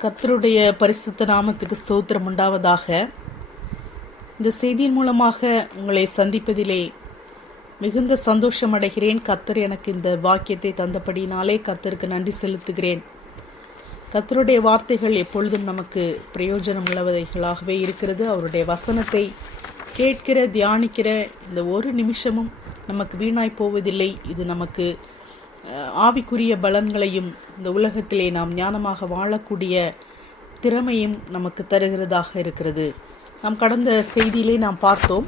கர்த்தருடைய பரிசுத்த நாமத்துக்கு ஸ்தோத்திரம் உண்டாவதாக. இந்த செய்தியின் மூலமாக உங்களை சந்திப்பதிலே மிகுந்த சந்தோஷம் அடைகிறேன். கர்த்தர் எனக்கு இந்த வாக்கியத்தை தந்தபடினாலே கர்த்தருக்கு நன்றி செலுத்துகிறேன். கர்த்தருடைய வார்த்தைகள் எப்பொழுதும் நமக்கு பிரயோஜனம் உள்ளவைகளாகவே இருக்கிறது. அவருடைய வசனத்தை கேட்கிற தியானிக்கிற இந்த ஒரு நிமிஷமும் நமக்கு வீணாய் போவதில்லை. இது நமக்கு ஆவிக்குரிய பலன்களையும் இந்த உலகத்திலே நாம் ஞானமாக வாழக்கூடிய திறமையும் நமக்கு தருகிறதாக இருக்கிறது. நாம் கடந்த செய்தியிலே நாம் பார்த்தோம்,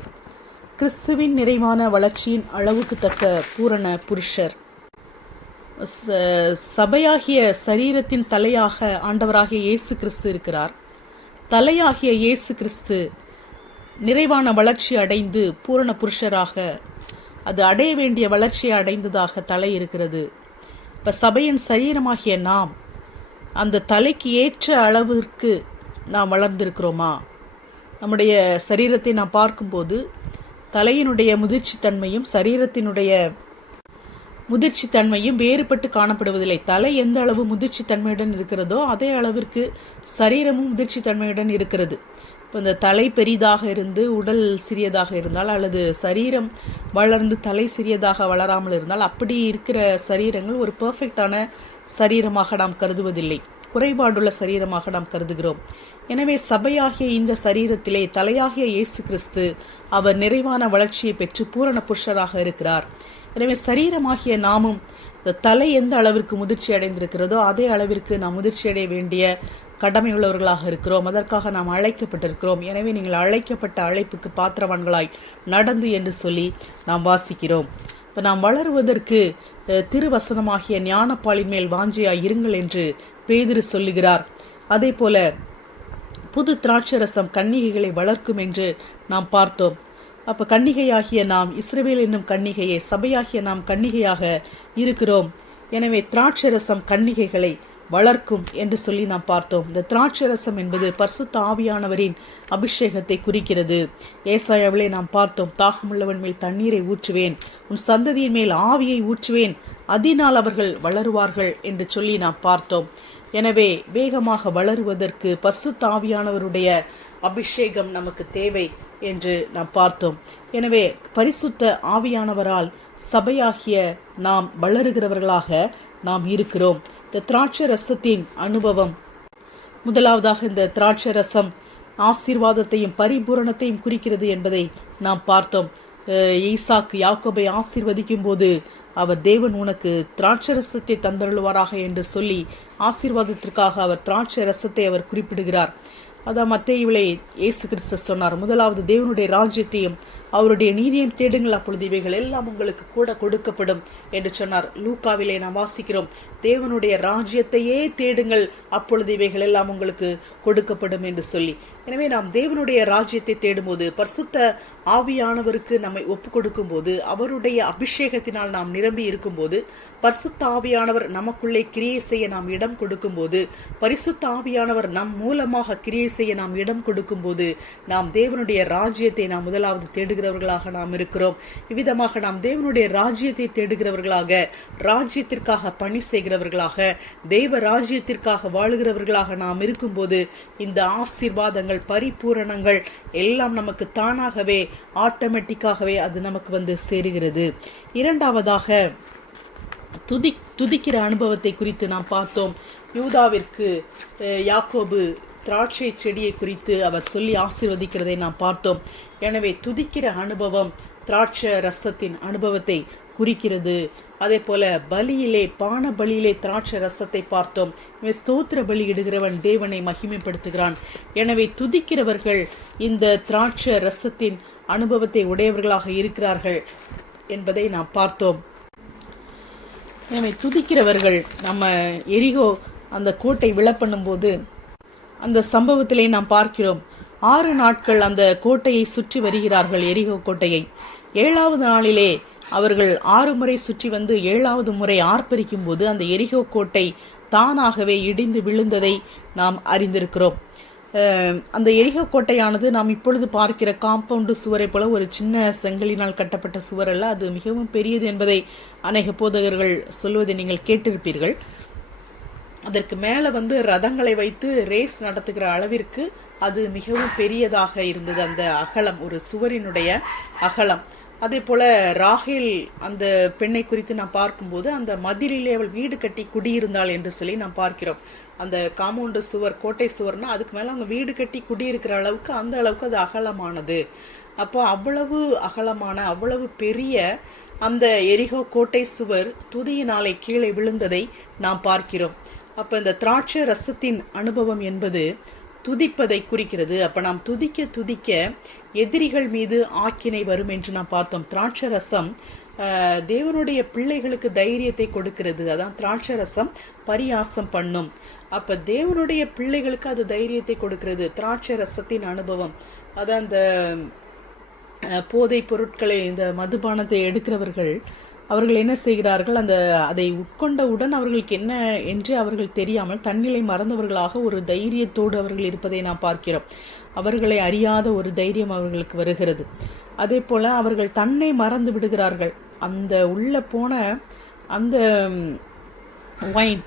கிறிஸ்துவின் நிறைவான வளர்ச்சியின் அளவுக்கு தக்க பூரண புருஷர். சபையாகிய சரீரத்தின் தலையாக ஆண்டவராகிய இயேசு கிறிஸ்து இருக்கிறார். தலையாகிய இயேசு கிறிஸ்து நிறைவான வளர்ச்சி அடைந்து பூரண புருஷராக, அது அடைய வேண்டிய வளர்ச்சியை அடைந்ததாக தலை இருக்கிறது. இப்ப சபையின் சரீரமாகிய நாம் அந்த தலைக்கு ஏற்ற அளவிற்கு நாம் வளர்ந்திருக்கிறோமா? நம்முடைய சரீரத்தை நாம் பார்க்கும்போது தலையினுடைய முதிர்ச்சித்தன்மையும் சரீரத்தினுடைய முதிர்ச்சித்தன்மையும் வேறுபட்டு காணப்படுவதில்லை. தலை எந்த அளவு முதிர்ச்சித்தன்மையுடன் இருக்கிறதோ அதே அளவிற்கு சரீரமும் முதிர்ச்சித்தன்மையுடன் இருக்கிறது. இப்போ இந்த தலை பெரிதாக இருந்து உடல் சிறியதாக இருந்தால், அல்லது சரீரம் வளர்ந்து தலை சிறியதாக வளராமல் இருந்தால், அப்படி இருக்கிற சரீரங்கள் ஒரு பெர்ஃபெக்டான சரீரமாக நாம் கருதுவதில்லை, குறைபாடுள்ள சரீரமாக நாம் கருதுகிறோம். எனவே சபையாகிய இந்த சரீரத்திலே தலையாகிய இயேசு கிறிஸ்து அவர் நிறைவான வளர்ச்சியை பெற்று பூரண புருஷராக இருக்கிறார். எனவே சரீரமாகிய நாமும் தலை எந்த அளவிற்கு முதிர்ச்சி அடைந்திருக்கிறதோ அதே அளவிற்கு நாம் முதிர்ச்சி அடைய வேண்டிய கடமை உள்ளவர்களாக இருக்கிறோம். அதற்காக நாம் அழைக்கப்பட்டிருக்கிறோம். எனவே நீங்கள் அழைக்கப்பட்ட அழைப்புக்கு பாத்திரவான்களாய் நடந்து என்று சொல்லி நாம் வாசிக்கிறோம். இப்போ நாம் வளருவதற்கு திருவசனமாகிய ஞானப்பாலின் மேல் வாஞ்சியாய் இருங்கள் என்று பேதுரு சொல்லுகிறார். அதே போல புது திராட்சரசம் கன்னிகைகளை வளர்க்கும் என்று நாம் பார்த்தோம். அப்ப கன்னிகையாகிய நாம் இஸ்ரவேல் என்னும் கன்னிகையை, சபையாகிய நாம் கன்னிகையாக இருக்கிறோம். எனவே திராட்சரசம் கன்னிகைகளை வளர்க்கும் என்று சொல்லி நாம் பார்த்தோம். இந்த திராட்சரசம் என்பது பரிசுத்த ஆவியானவரின் அபிஷேகத்தை குறிக்கிறது. ஏசாயாவிலே நாம் பார்த்தோம், தாகமுள்ளவன் மேல் தண்ணீரை ஊற்றுவேன், உன் சந்ததியின் மேல் ஆவியை ஊற்றுவேன், அதனால் அவர்கள் வளருவார்கள் என்று சொல்லி நாம் பார்த்தோம். எனவே வேகமாக வளருவதற்கு பரிசுத்த ஆவியானவருடைய அபிஷேகம் நமக்கு தேவை என்று நாம் பார்த்தோம். எனவே பரிசுத்த ஆவியானவரால் சபையாகிய நாம் வளருகிறவர்களாக நாம் இருக்கிறோம். இந்த திராட்சை ரசத்தின் அனுபவம், முதலாவதாக இந்த திராட்சை ரசம் ஆசீர்வாதத்தையும் பரிபூரணத்தையும் குறிக்கிறது என்பதை நாம் பார்த்தோம். ஈசாக்கு யாக்கோபை ஆசீர்வதிக்கும் போது அவர் தேவன் உனக்கு திராட்சை ரசத்தை தந்தருள்வாராக என்று சொல்லி ஆசீர்வாதத்திற்காக அவர் திராட்சை ரசத்தை அவர் குறிப்பிடுகிறார். அதான் மத்தேயுவிலே இயேசு கிறிஸ்து சொன்னார், முதலாவது தேவனுடைய ராஜ்யத்தையும் அவருடைய நீதியையும் தேடுங்கள், அப்பொழுது இவைகள் எல்லாம் உங்களுக்கு கூட கொடுக்கப்படும் என்று சொன்னார். லூக்காவிலே நாம் வாசிக்கிறோம், தேவனுடைய ராஜ்யத்தையே தேடுங்கள், அப்பொழுது இவைகள் எல்லாம் உங்களுக்கு கொடுக்கப்படும் என்று சொல்லி. எனவே நாம் தேவனுடைய ராஜ்யத்தை தேடும்போது, பரிசுத்த ஆவியானவருக்கு நம்மை ஒப்பு கொடுக்கும் போது, அவருடைய அபிஷேகத்தினால் நாம் நிரம்பி இருக்கும் போது, பரிசுத்த ஆவியானவர் நமக்குள்ளே கிரியை செய்ய நாம் இடம் கொடுக்கும் போது, பரிசுத்த ஆவியானவர் நம் மூலமாக கிரியை செய்ய நாம் இடம் கொடுக்கும் போது, நாம் தேவனுடைய ராஜ்யத்தை நாம் முதலாவது தேடுகிறவர்களாக நாம் இருக்கிறோம். இவ்விதமாக நாம் தேவனுடைய ராஜ்யத்தை தேடுகிறவர்களாக, ராஜ்யத்திற்காக பணி செய்கிறவர்களாக, தெய்வ ராஜ்யத்திற்காக வாழுகிறவர்களாக நாம் இருக்கும்போது இந்த ஆசீர்வாதங்கள், பரிபூரணங்கள் எல்லாம் நமக்கு தானாகவே ஆட்டோமேட்டிக்காகவே அது நமக்கு வந்து சேருகிறது. இரண்டாவதாக துதிக்கிற அனுபவத்தை குறித்து நாம் பார்த்தோம். யூதாவிற்கு யாக்கோபு திராட்சை செடியை குறித்து அவர் சொல்லி ஆசீர்வதிக்கிறதை நாம் பார்த்தோம். எனவே துதிக்கிற அனுபவம் திராட்சை ரசத்தின் அனுபவத்தை குறிக்கிறது. அதே போல பலியிலே, பான பலியிலே திராட்சை ரசத்தை பார்த்தோம். ஸ்தோத்திர பலி இடுகிறவன் தேவனை மகிமைப்படுத்துகிறான். எனவே துதிக்கிறவர்கள் இந்த திராட்சை ரசத்தின் அனுபவத்தை உடையவர்களாக இருக்கிறார்கள் என்பதை நாம் பார்த்தோம். எனவே துதிக்கிறவர்கள், நம்ம எரிகோ அந்த கோட்டை விழப்பண்ணும் போது அந்த சம்பவத்திலே நாம் பார்க்கிறோம், 6 நாட்கள் அந்த கோட்டையை சுற்றி வருகிறார்கள், எரிகோ கோட்டையை. 7வது நாளிலே அவர்கள் 6 முறை சுற்றி வந்து 7வது முறை ஆர்ப்பரிக்கும் போது அந்த எரிகோ கோட்டை தானாகவே இடிந்து விழுந்ததை நாம் அறிந்திருக்கிறோம். அந்த எரிகோ கோட்டையானது நாம் இப்பொழுது பார்க்கிற காம்பவுண்டு சுவரை போல ஒரு சின்ன செங்கலினால் கட்டப்பட்ட சுவர் அல்ல, அது மிகவும் பெரியது என்பதை அநேக போதகர்கள் சொல்வதை நீங்கள் கேட்டிருப்பீர்கள். அதற்கு மேலே வந்து ரதங்களை வைத்து ரேஸ் நடத்துகிற அளவிற்கு அது மிகவும் பெரியதாக இருந்தது. அந்த அகலம், ஒரு சுவரினுடைய அகலம். அதே போல ராகேல் அந்த பெண்ணை குறித்து நாம் பார்க்கும்போது அந்த மதிலிலே அவள் வீடு கட்டி குடியிருந்தாள் என்று சொல்லி நாம் பார்க்கிறோம். அந்த காம்பவுண்டு சுவர், கோட்டை சுவர்னா அதுக்கு மேலே அவங்க வீடு கட்டி குடியிருக்கிற அளவுக்கு, அந்த அளவுக்கு அது அகலமானது. அப்போ அவ்வளவு அகலமான, அவ்வளவு பெரிய அந்த எரிகோ கோட்டை சுவர் துதியினாலே கீழே விழுந்ததை நாம் பார்க்கிறோம். அப்போ இந்த திராட்சை ரசத்தின் அனுபவம் என்பது துதிப்பதை குறிக்கிறது. அப்போ நாம் துதிக்க துதிக்க எதிரிகள் மீது ஆக்கினை வரும் என்று நாம் பார்த்தோம். திராட்சை ரசம் தேவனுடைய பிள்ளைகளுக்கு தைரியத்தை கொடுக்கிறது. அதான் திராட்சை ரசம் பரியாசம் பண்ணும். அப்போ தேவனுடைய பிள்ளைகளுக்கு அது தைரியத்தை கொடுக்கிறது. திராட்சை ரசத்தின் அனுபவம் அதான் அந்த போதை பொருட்களை, இந்த மதுபானத்தை எடுக்கிறவர்கள் அவர்கள் என்ன செய்கிறார்கள், அதை உட்கொண்டவுடன் அவர்களுக்கு என்ன என்று அவர்கள் தெரியாமல் தன்னிலை மறந்தவர்களாக ஒரு தைரியத்தோடு அவர்கள் இருப்பதை நாம் பார்க்கிறோம். அவர்களை அறியாத ஒரு தைரியம் அவர்களுக்கு வருகிறது. அதே போல அவர்கள் தன்னை மறந்து விடுகிறார்கள். அந்த உள்ள போன அந்த வைன்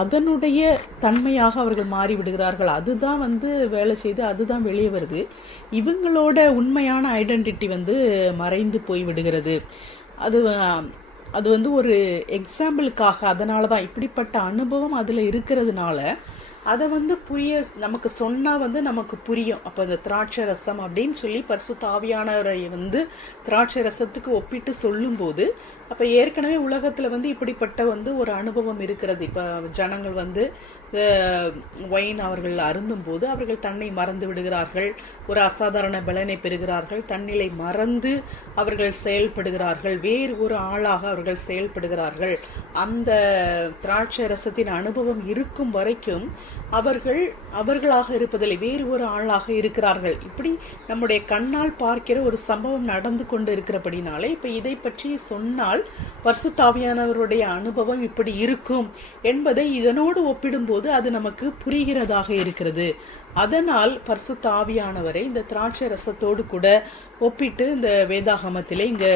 அதனுடைய தன்மையாக அவர்கள் மாறி விடுகிறார்கள். அதுதான் வந்து வேலை செய்து அதுதான் வெளியே வருது. இவங்களோட உண்மையான ஐடென்டிட்டி வந்து மறைந்து போய் விடுகிறது. அது வந்து ஒரு எக்ஸாம்பிளுக்காக, அதனால தான் இப்படிப்பட்ட அனுபவம் அதில் இருக்கிறதுனால அதை வந்து நமக்கு சொன்னால் வந்து நமக்கு புரியும். அப்போ இந்த திராட்சை ரசம் அப்படின்னு சொல்லி பரிசுத்த ஆவியானவரை வந்து திராட்சை ரசத்துக்கு ஒப்பிட்டு சொல்லும்போது, அப்போ ஏற்கனவே உலகத்தில் வந்து இப்படிப்பட்ட வந்து ஒரு அனுபவம் இருக்கிறது. இப்போ ஜனங்கள் வந்து ஒயின் அவர்கள் அருந்தும் போது அவர்கள் தன்னை மறந்து விடுகிறார்கள், ஒரு அசாதாரண பலனை பெறுகிறார்கள், தன்னிலை மறந்து அவர்கள் செயல்படுகிறார்கள், வேறு ஒரு ஆளாக அவர்கள் செயல்படுகிறார்கள். அந்த திராட்சை ரசத்தின் அனுபவம் இருக்கும் வரைக்கும் அவர்களாக இருப்பதில்லை, வேறு ஒரு ஆளாக இருக்கிறார்கள். இப்படி நம்முடைய கண்ணால் பார்க்கிற ஒரு சம்பவம் நடந்து கொண்டு இருக்கிறபடினாலே இப்போ இதை பற்றி சொன்னால் பரிசுத்த ஆவியானவருடைய அனுபவம் இப்படி இருக்கும் என்பதை இதனோடு ஒப்பிடும்போது அது நமக்கு புரிகிறதாக இருக்கிறது. அதனால் பரிசுத்த ஆவியானவரை இந்த திராட்சை ரசத்தோடு கூட ஒப்பிட்டு இந்த வேதாகமத்திலே இங்க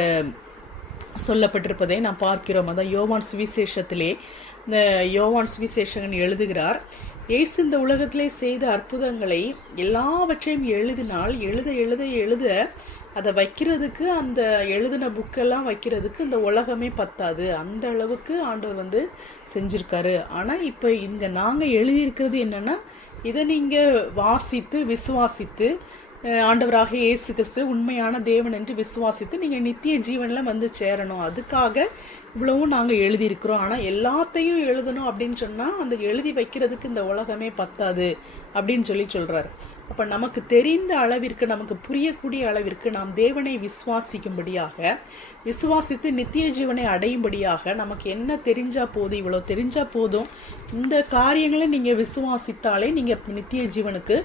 சொல்லப்பட்டிருப்பதை நாம் பார்க்கிறோம். அதான் யோவான் சுவிசேஷத்திலே இந்த யோவான் சுவிசேஷகன் எழுதுகிறார், இயேசு இந்த உலகத்திலே செய்த அற்புதங்களை எல்லாவற்றையும் எழுதினால் எழுத எழுத எழுத அதை வைக்கிறதுக்கு, அந்த எழுதின புக்கெல்லாம் வைக்கிறதுக்கு இந்த உலகமே பத்தாது. அந்த அளவுக்கு ஆண்டவர் வந்து செஞ்சிருக்காரு. ஆனால் இப்போ இங்கே நாங்கள் எழுதியிருக்கிறது என்னன்னா, இதை நீங்கள் வாசித்து விசுவாசித்து ஆண்டவராக இயேசு கிறிஸ்து உண்மையான தேவன் என்று விசுவாசித்து நீங்கள் நித்திய ஜீவனில் வந்து சேரணும். அதுக்காக இவ்வளவும் நாங்கள் எழுதியிருக்கிறோம். ஆனால் எல்லாத்தையும் எழுதணும் அப்படின்னு சொன்னால் அந்த எழுதி வைக்கிறதுக்கு இந்த உலகமே பத்தாது அப்படின்னு சொல்கிறார். அப்போ நமக்கு தெரிந்த அளவிற்கு, நமக்கு புரியக்கூடிய அளவிற்கு நாம் தேவனை விசுவாசிக்கும்படியாக, விசுவாசித்து நித்திய ஜீவனை அடையும்படியாக நமக்கு என்ன தெரிஞ்சா போதும், இவ்வளோ தெரிஞ்சா போதும், இந்த காரியங்களை நீங்கள் விசுவாசித்தாலே நீங்கள் நித்திய ஜீவனுக்கு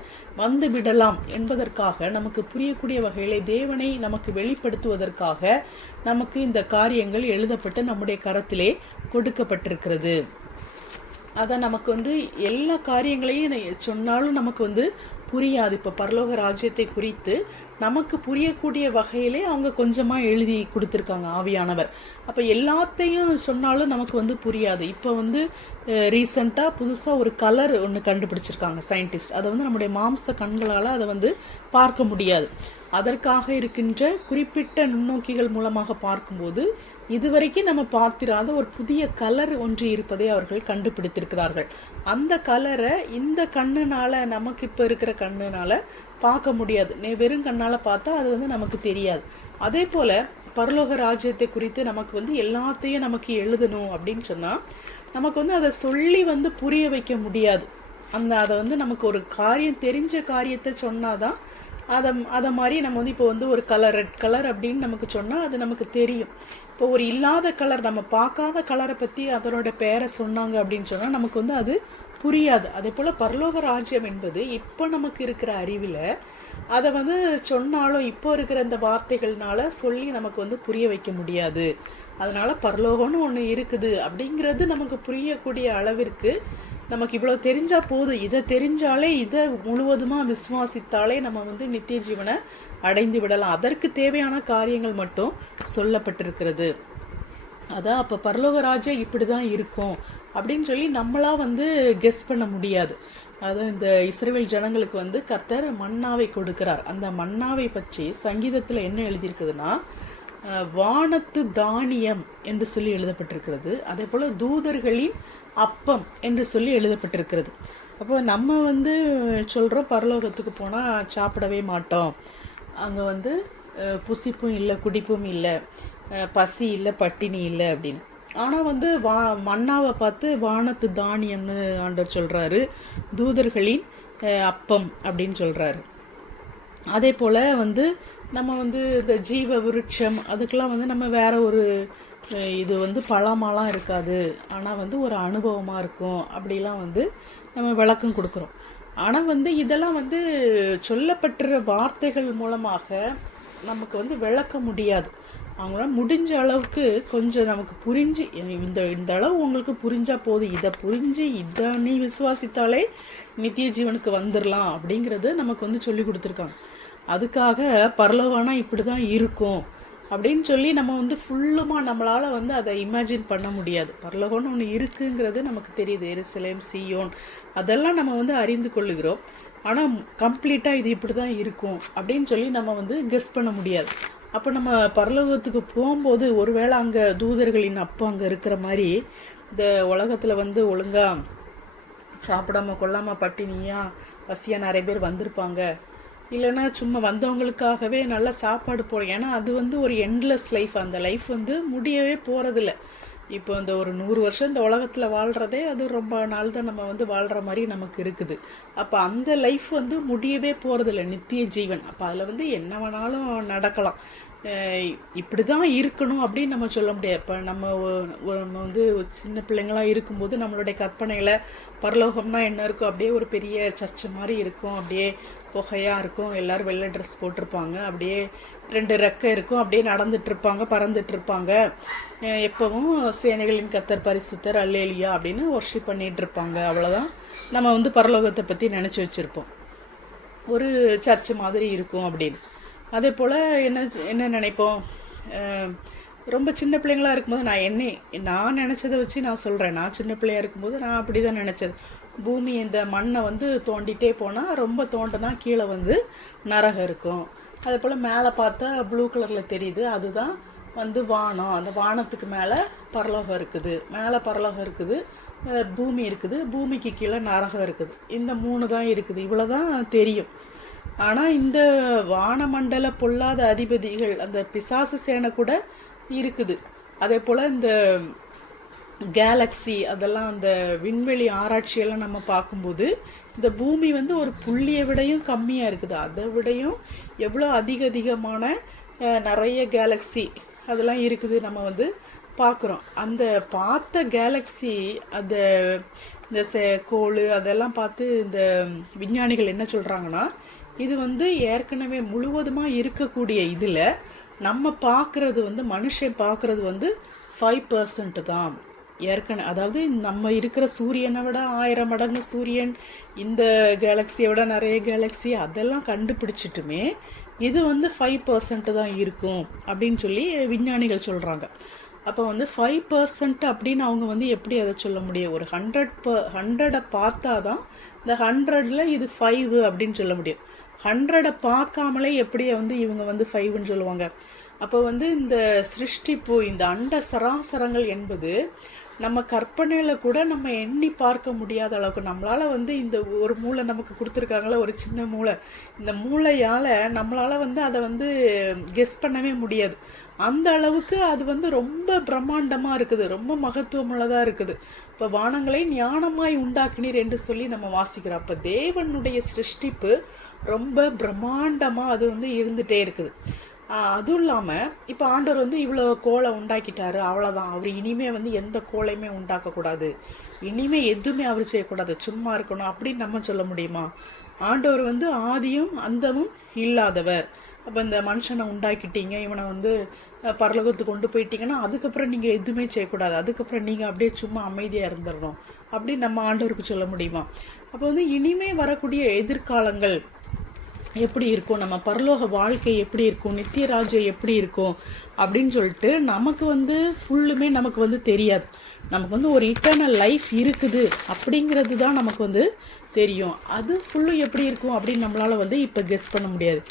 வந்து விடலாம் என்பதற்காக, நமக்கு புரியக்கூடிய வகையிலே தேவனை நமக்கு வெளிப்படுத்துவதற்காக நமக்கு இந்த காரியங்கள் எழுதப்பட்டு நம்முடைய கரத்திலே கொடுக்கப்பட்டிருக்கிறது. அதான் நமக்கு வந்து எல்லா காரியங்களையும் சொன்னாலும் நமக்கு வந்து புரியாது. இப்போ பரலோக ராஜ்யத்தை குறித்து நமக்கு புரியக்கூடிய வகையிலே அவங்க கொஞ்சமாக எழுதி கொடுத்துருக்காங்க ஆவியானவர். அப்போ எல்லாத்தையும் சொன்னாலும் நமக்கு வந்து புரியாது. இப்போ வந்து ரீசண்டாக புதுசாக ஒரு கலர் ஒன்று கண்டுபிடிச்சிருக்காங்க சயின்டிஸ்ட். அதை வந்து நம்முடைய மாம்ச கண்களால் அதை வந்து பார்க்க முடியாது. அதற்காக இருக்கின்ற குறிப்பிட்ட நுண்ணோக்கிகள் மூலமாக பார்க்கும்போது இதுவரைக்கும் நம்ம பார்த்திராத ஒரு புதிய கலர் ஒன்று இருப்பதை அவர்கள் கண்டுபிடித்திருக்கிறார்கள். அந்த கலரை இந்த கண்ணுனால, நமக்கு இப்போ இருக்கிற கண்ணுனால பார்க்க முடியாது. வெறும் கண்ணால் பார்த்தா அது வந்து நமக்கு தெரியாது. அதே போல பரலோக ராஜ்யத்தை குறித்து நமக்கு வந்து எல்லாத்தையும் நமக்கு எழுதணும் அப்படின்னு சொன்னால் நமக்கு வந்து அதை சொல்லி வந்து புரிய வைக்க முடியாது. அதை வந்து நமக்கு ஒரு காரியம், தெரிஞ்ச காரியத்தை சொன்னாதான் அதை மாதிரி நம்ம வந்து இப்போ வந்து ஒரு கலர், ரெட் கலர் அப்படின்னு நமக்கு சொன்னால் அது நமக்கு தெரியும். இப்போ ஒரு இல்லாத கலர், நம்ம பார்க்காத கலரை பற்றி அதனோட பேரை சொன்னாங்க அப்படின்னு சொன்னால் நமக்கு வந்து அது புரியாது. அதே போல் பரலோக ராஜ்யம் என்பது இப்போ நமக்கு இருக்கிற அறிவில் அதை வந்து சொன்னாலும் இப்போ இருக்கிற இந்த வார்த்தைகள்னால சொல்லி நமக்கு வந்து புரிய வைக்க முடியாது. அதனால பரலோகம்னு ஒன்று இருக்குது அப்படிங்கிறது நமக்கு புரியக்கூடிய அளவிற்கு நமக்கு இவ்வளோ தெரிஞ்சால் போதும். இதை தெரிஞ்சாலே, இதை முழுவதுமாக விசுவாசித்தாலே நம்ம வந்து நித்திய ஜீவனை அடைந்து விடலாம். அதற்கு தேவையான காரியங்கள் மட்டும் சொல்லப்பட்டிருக்கிறது. அதான் அப்போ பரலோக ராஜ்யம் இப்படி தான் இருக்கும் அப்படின்னு சொல்லி நம்மளா வந்து கெஸ் பண்ண முடியாது. அதாவது இந்த இஸ்ரவேல் ஜனங்களுக்கு வந்து கர்த்தர் மன்னாவை கொடுக்கிறார். அந்த மன்னாவை பற்றி சங்கீதத்தில் என்ன எழுதியிருக்குதுன்னா, வானத்து தானியம் என்று சொல்லி எழுதப்பட்டிருக்கிறது. அதே போல் தூதர்களின் அப்பம் என்று சொல்லி எழுதப்பட்டிருக்கிறது. அப்போ நம்ம வந்து சொல்கிறோம் பரலோகத்துக்கு போனால் சாப்பிடவே மாட்டோம், அங்கே வந்து புசிப்பும் இல்லை, குடிப்பும் இல்லை, பசி இல்லை, பட்டினி இல்லை அப்படின்னு. ஆனால் வந்து மன்னாவை பார்த்து வானத்து தானியம்னு ஆண்டவர் சொல்கிறாரு, தூதர்களின் அப்பம் அப்படின்னு சொல்கிறாரு. அதே போல் வந்து நம்ம வந்து இந்த ஜீவ விருட்சம் அதுக்கெல்லாம் வந்து நம்ம வேற ஒரு இது வந்து பழமாலாம் இருக்காது, ஆனால் வந்து ஒரு அனுபவமாக இருக்கும் அப்படிலாம் வந்து நம்ம விளக்கம் கொடுக்குறோம். ஆனால் வந்து இதெல்லாம் வந்து சொல்லப்பட்டுற வார்த்தைகள் மூலமாக நமக்கு வந்து விளக்க முடியாது. அவங்களால முடிஞ்ச அளவுக்கு கொஞ்சம் நமக்கு புரிஞ்சு, இந்த அளவு உங்களுக்கு புரிஞ்சா போதும், இதை புரிஞ்சு இதை நீ விசுவாசித்தாலே நித்திய ஜீவனுக்கு வந்துடலாம் அப்படிங்கிறது நமக்கு வந்து சொல்லி கொடுத்துருக்காங்க. அதுக்காக பரலோகம்னா இப்படி தான் இருக்கும் அப்படின்னு சொல்லி நம்ம வந்து ஃபுல்லுமாக நம்மளால் வந்து அதை இமேஜின் பண்ண முடியாது. பரலோகம்னு ஒன்று இருக்குங்கிறது நமக்கு தெரியுது, எருசலேம், சீயோன் அதெல்லாம் நம்ம வந்து அறிந்து கொள்ளுகிறோம். ஆனால் கம்ப்ளீட்டாக இது இப்படி தான் இருக்கும் அப்படின்னு சொல்லி நம்ம வந்து கெஸ் பண்ண முடியாது. அப்போ நம்ம பரலோகத்துக்கு போகும்போது ஒருவேளை அங்கே தூதர்களின் அப்போ அங்கே இருக்கிற மாதிரி இந்த உலகத்தில் வந்து ஒழுங்காக சாப்பிடாம கொள்ளாமல் பட்டினியாக பசியாக நிறைய பேர் வந்திருப்பாங்க. இல்லைன்னா சும்மா வந்தவங்களுக்காகவே நல்லா சாப்பாடு போடும். ஏன்னா அது வந்து ஒரு எண்ட்லெஸ் லைஃப், அந்த லைஃப் வந்து முடியவே போகிறதில்ல. இப்போ இந்த ஒரு 100 வருஷம் இந்த உலகத்தில் வாழ்கிறதே அது ரொம்ப நாள் தான் நம்ம வந்து வாழ்கிற மாதிரி நமக்கு இருக்குது. அப்போ அந்த லைஃப் வந்து முடியவே போகிறதில்ல, நித்திய ஜீவன். அப்போ அதில் வந்து என்ன வேணாலும் நடக்கலாம், இப்படி தான் இருக்கணும் அப்படின்னு நம்ம சொல்ல முடியாது. இப்போ நம்ம வந்து சின்ன பிள்ளைங்களாம் இருக்கும்போது நம்மளுடைய கற்பனைகளை பரலோகம்னா என்ன இருக்கும், அப்படியே ஒரு பெரிய சர்ச்சு மாதிரி இருக்கும், அப்படியே புகையாக இருக்கும், எல்லோரும் வெள்ளை ட்ரெஸ் போட்டிருப்பாங்க, அப்படியே 2 ரெக்கை இருக்கும், அப்படியே நடந்துட்டுருப்பாங்க, பறந்துட்டுருப்பாங்க, எப்பவும் சேனைகளின் கர்த்தர் பரிசுத்தர் அல்லேலியா அப்படின்னு ஒர்ஷிப் பண்ணிகிட்டு இருப்பாங்க. அவ்வளோதான் நம்ம வந்து பரலோகத்தை பற்றி நினச்சி வச்சுருப்போம், ஒரு சர்ச்சு மாதிரி இருக்கும் அப்படின்னு. அதே போல் என்ன நினைப்போம், ரொம்ப சின்ன பிள்ளைங்களாக இருக்கும்போது நான் நினச்சதை வச்சு நான் சொல்கிறேன். நான் சின்ன பிள்ளையாக இருக்கும்போது நான் அப்படி தான் நினச்சது. பூமி இந்த மண்ணை வந்து தோண்டிகிட்டே போனால் ரொம்ப தோண்டினா கீழே வந்து நரகம் இருக்கும். அதே போல் மேலே பார்த்தா ப்ளூ கலரில் தெரியுது, அதுதான் வந்து வானம். அந்த வானத்துக்கு மேலே பரலோகம் இருக்குது, மேலே பரலோகம் இருக்குது, பூமி இருக்குது, பூமிக்கு கீழே நரகம் இருக்குது. இந்த 3 தான் இருக்குது, இவ்வளோ தான் தெரியும். ஆனால் இந்த வானமண்டல பொல்லாத அதிபதிகள், அந்த பிசாசு சேனை கூட இருக்குது. அதே போல் இந்த கேலக்ஸி அதெல்லாம், அந்த விண்வெளி ஆராய்ச்சியெல்லாம் நம்ம பார்க்கும்போது இந்த பூமி வந்து ஒரு புள்ளியை விடையும் கம்மியாக இருக்குது, அதை விடையும் எவ்வளோ அதிகமான நிறைய கேலக்ஸி அதெல்லாம் இருக்குது நம்ம வந்து பார்க்குறோம். அந்த பார்த்த கேலக்ஸி, அந்த இந்த கோள் அதெல்லாம் பார்த்து இந்த விஞ்ஞானிகள் என்ன சொல்கிறாங்கன்னா, இது வந்து ஏற்கனவே முழுவதுமாக இருக்கக்கூடிய இதில் நம்ம பார்க்குறது வந்து மனுஷன் பார்க்குறது வந்து 5% தான் ஏற்கனவே. அதாவது நம்ம இருக்கிற சூரியனை விட 1000 மடங்கு சூரியன், இந்த கேலக்சியை விட நிறைய கேலக்சி அதெல்லாம் கண்டுபிடிச்சிட்டுமே இது வந்து 5% தான் இருக்கும் அப்படின்னு சொல்லி விஞ்ஞானிகள் சொல்கிறாங்க. அப்போ வந்து 5% அப்படின்னு அவங்க வந்து எப்படி அதை சொல்ல முடியும்? ஒரு 100 பார்த்தா தான் இந்த 100ல் இது 5 அப்படின்னு சொல்ல முடியும். 100 பார்க்காமலே எப்படி வந்து இவங்க வந்து 5ன்னு சொல்லுவாங்க? அப்போ வந்து இந்த சிருஷ்டிப்பு, இந்த அண்ட சராசரங்கள் என்பது நம்ம கற்பனையில் கூட நம்ம எண்ணி பார்க்க முடியாத அளவுக்கு நம்மளால் வந்து இந்த ஒரு மூளை நமக்கு கொடுத்துருக்காங்கள, ஒரு சின்ன மூளை, இந்த மூளையால் நம்மளால் வந்து அதை வந்து கெஸ் பண்ணவே முடியாது. அந்த அளவுக்கு அது வந்து ரொம்ப பிரம்மாண்டமாக இருக்குது, ரொம்ப மகத்துவமுள்ளதாக இருக்குது. இப்போ வானங்களை ஞானமாய் உண்டாக்கினீர் என்று சொல்லி நம்ம வாசிக்கிறோம். அப்போ தேவனுடைய சிருஷ்டிப்பு ரொம்ப பிரம்மாண்டமாக அது வந்து இருந்துகிட்டே இருக்குது. அதுவும் இல்லாமல் இப்போ ஆண்டவர் வந்து இவ்வளோ கோளை உண்டாக்கிட்டாரு, அவ்வளோதான், அவர் இனிமேல் வந்து எந்த கோளையுமே உண்டாக்கக்கூடாது, இனிமேல் எதுவுமே அவர் செய்யக்கூடாது, சும்மா இருக்கணும் அப்படின்னு நம்ம சொல்ல முடியுமா? ஆண்டவர் வந்து ஆதியும் அந்தமும் இல்லாதவர். அப்போ இந்த மனுஷனை உண்டாக்கிட்டீங்க, இவனை வந்து பரலோகத்துக்கு கொண்டு போயிட்டீங்கன்னா அதுக்கப்புறம் நீங்கள் எதுவுமே செய்யக்கூடாது, அதுக்கப்புறம் நீங்கள் அப்படியே சும்மா அமைதியாக இருந்துடணும் அப்படின்னு நம்ம ஆண்டவருக்கு சொல்ல முடியுமா? அப்போ வந்து இனிமே வரக்கூடிய எதிர்காலங்கள் எப்படி இருக்கும், நம்ம பரலோக வாழ்க்கை எப்படி இருக்கும், நித்திய ராஜ்யம் எப்படி இருக்கும் அப்படின்னு சொல்லிட்டு நமக்கு வந்து ஃபுல்லுமே நமக்கு வந்து தெரியாது. நமக்கு வந்து ஒரு இட்டர்னல் லைஃப் இருக்குது அப்படிங்கிறது தான் நமக்கு வந்து தெரியும். அது ஃபுல்லும் எப்படி இருக்கும் அப்படின்னு நம்மளால் வந்து இப்போ கெஸ் பண்ண முடியாது.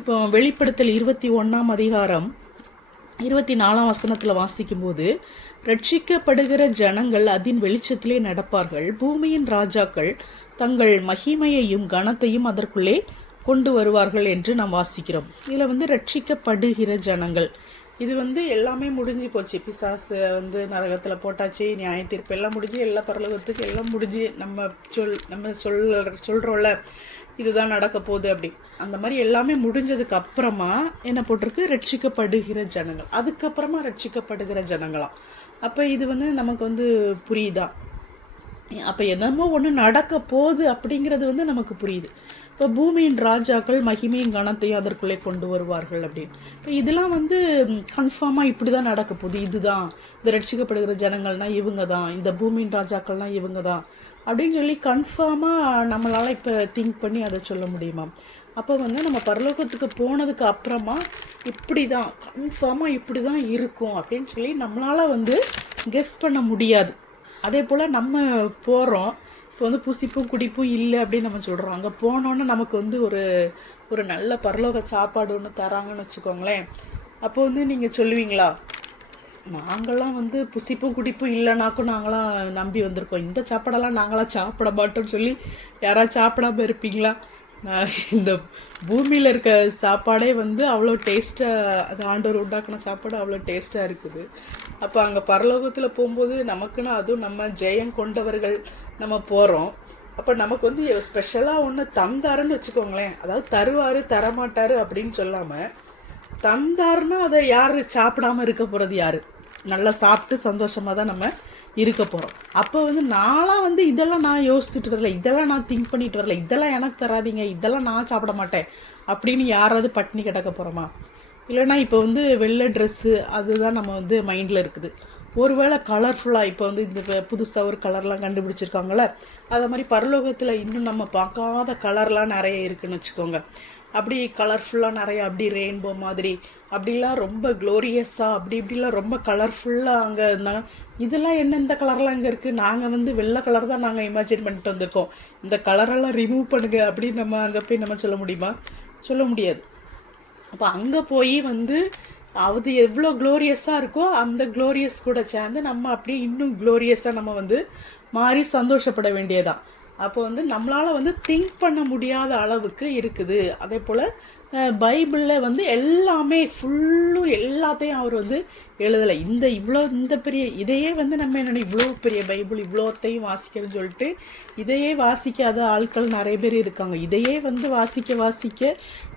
இப்போ வெளிப்படுத்தல் 21ஆம் அதிகாரம் 24ஆம் வசனத்தில் வாசிக்கும்போது, ரட்சிக்கப்படுகிற ஜனங்கள் அதன் வெளிச்சத்திலே நடப்பார்கள், பூமியின் ராஜாக்கள் தங்கள் மகிமையையும் கனத்தையும் அதற்குள்ளே கொண்டு வருவார்கள் என்று நாம் வாசிக்கிறோம். இதில் வந்து ரட்சிக்கப்படுகிற ஜனங்கள், இது வந்து எல்லாமே முடிஞ்சு போச்சு. பிசாசு வந்து நரகத்தில் போட்டாச்சு, நியாய தீர்ப்பு எல்லாம் முடிஞ்சு, எல்லா பரலோகத்துக்கு எல்லாம் முடிஞ்சு, நம்ம சொல்கிறோம்ல இதுதான் நடக்க போகுது அப்படி, அந்த மாதிரி எல்லாமே முடிஞ்சதுக்கு அப்புறமா என்ன போட்டிருக்கு, ரட்சிக்கப்படுகிற ஜனங்கள். அதுக்கப்புறமா ரட்சிக்கப்படுகிற ஜனங்களாம். அப்போ இது வந்து நமக்கு வந்து புரியுதா? அப்போ என்னமோ ஒன்று நடக்க போகுது அப்படிங்கிறது வந்து நமக்கு புரியுது. இப்போ பூமியின் ராஜாக்கள் மகிமையும் கனத்தையும் அதற்குள்ளே கொண்டு வருவார்கள் அப்படின்னு. இப்போ இதெல்லாம் வந்து கன்ஃபார்மாக இப்படி தான் நடக்க போகுது. இதுதான் இந்த ரட்சிக்கப்படுகிற ஜனங்கள்னா இவங்க தான், இந்த பூமியின் ராஜாக்கள்னால் இவங்க தான் அப்படின்னு சொல்லி கன்ஃபார்மாக நம்மளால் இப்போ திங்க் பண்ணி அதை சொல்ல முடியுமா? அப்போ வந்து நம்ம பரலோகத்துக்கு போனதுக்கு அப்புறமா இப்படி தான் கன்ஃபார்மாக இப்படி தான் இருக்கும் அப்படின்னு சொல்லி நம்மளால் வந்து கெஸ் பண்ண முடியாது. அதே போல் நம்ம போகிறோம், இப்போ வந்து புசிப்பும் குடிப்பும் இல்லை அப்படின்னு நம்ம சொல்கிறோம். அங்கே போனோன்னு நமக்கு வந்து ஒரு நல்ல பரலோக சாப்பாடு ஒன்று தராங்கன்னு வச்சுக்கோங்களேன். அப்போ வந்து நீங்கள் சொல்லுவீங்களா, நாங்களாம் வந்து புசிப்பும் குடிப்பும் இல்லைனாக்கும் நாங்களாம் நம்பி வந்திருக்கோம், இந்த சாப்பாடெல்லாம் நாங்களாம் சாப்பிட மாட்டோம்னு சொல்லி யாராவது சாப்பிடாம இருப்பீங்களா? இந்த பூமியில் இருக்க சாப்பாடே வந்து அவ்வளோ டேஸ்ட்டாக, அது ஆண்டவர் உண்டாக்குன சாப்பாடு அவ்வளோ டேஸ்ட்டாக இருக்குது. அப்போ அங்கே பரலோகத்தில் போகும்போது நமக்குன்னு, அதுவும் நம்ம ஜெயம் கொண்டவர்கள் நம்ம போகிறோம். அப்போ நமக்கு வந்து ஸ்பெஷலாக ஒன்று தந்தாருன்னு வச்சுக்கோங்களேன். அதாவது தருவார் தரமாட்டார் அப்படின்னு சொல்லாமல், தந்தாருன்னா அதை யார் சாப்பிடாம இருக்க போகிறது? யார் நல்லா சாப்பிட்டு சந்தோஷமாக தான் நம்ம இருக்க போகிறோம். அப்போ வந்து நான்லாம் வந்து இதெல்லாம் நான் யோசிச்சுட்டு வரல, இதெல்லாம் நான் திங்க் பண்ணிட்டு வரல, இதெல்லாம் எனக்கு தராதிங்க, இதெல்லாம் நான் சாப்பிட மாட்டேன் அப்படின்னு யாராவது பட்டினி கிடக்க போகிறோமா? இல்லைனா இப்போ வந்து வெள்ளை ட்ரெஸ்ஸு அதுதான் நம்ம வந்து மைண்டில் இருக்குது. ஒருவேளை கலர்ஃபுல்லாக இப்போ வந்து இந்த புதுசாக ஒரு கலர்லாம் கண்டுபிடிச்சிருக்காங்களே, அதை மாதிரி பரலோகத்தில் இன்னும் நம்ம பார்க்காத கலர்லாம் நிறைய இருக்குதுன்னு வச்சுக்கோங்க. அப்படி கலர்ஃபுல்லாக நிறைய, அப்படி ரெயின்போ மாதிரி அப்படிலாம் ரொம்ப க்ளோரியஸாக அப்படி இப்படிலாம் ரொம்ப கலர்ஃபுல்லாக அங்கே இருந்தாங்க. இதெல்லாம் என்ன, இந்த கலர்லாம் அங்கே இருக்குது, நாங்கள் வந்து வெள்ளை கலர் தான் நாங்கள் இமேஜின் பண்ணிட்டு வந்திருக்கோம், இந்த கலரெல்லாம் ரிமூவ் பண்ணுங்க அப்படின்னு நம்ம அங்கே போய் நம்ம சொல்ல முடியுமா? சொல்ல முடியாது. அப்போ அங்கே போய் வந்து அது எவ்வளோ க்ளோரியஸாக இருக்கோ அந்த க்ளோரியஸ் கூட சேர்ந்து நம்ம அப்படியே இன்னும் க்ளோரியஸாக நம்ம வந்து மாறி சந்தோஷப்பட வேண்டியதான். அப்போ வந்து நம்மளால் வந்து திங்க் பண்ண முடியாத அளவுக்கு இருக்குது. அதே போல் பைபிளில் வந்து எல்லாமே ஃபுல்லும் எல்லாத்தையும் அவர் வந்து எழுதலை. இந்த பெரிய இதையே வந்து நம்ம என்ன, இவ்வளோ பெரிய பைபிள் இவ்வளோத்தையும் வாசிக்கிறேன்னு சொல்லிட்டு இதையே வாசிக்காத ஆட்கள் நிறைய பேர் இருக்காங்க. இதையே வந்து வாசிக்க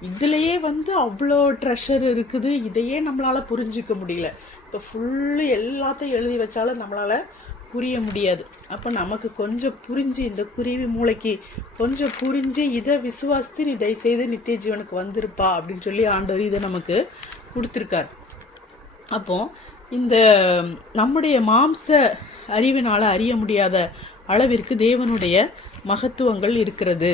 இதுலேயே வந்து அவ்வளோ ட்ரெஷர் இருக்குது, இதையே நம்மளால் புரிஞ்சிக்க முடியல. இப்போ ஃபுல்லு எல்லாத்தையும் எழுதி வச்சாலும் நம்மளால் புரிய முடியாது. அப்போ நமக்கு கொஞ்சம் புரிஞ்சு, இந்த குருவி மூளைக்கு கொஞ்சம் புரிஞ்சு இதை விசுவாசித்து நீ தயவுசெய்து நித்திய ஜீவனுக்கு வந்திருப்பா அப்படின்னு சொல்லி ஆண்டவர் இதை நமக்கு கொடுத்துருக்கார். அப்போ இந்த நம்முடைய மாம்ச அறிவினால் அறிய முடியாத அளவிற்கு தேவனுடைய மகத்துவங்கள் இருக்கிறது.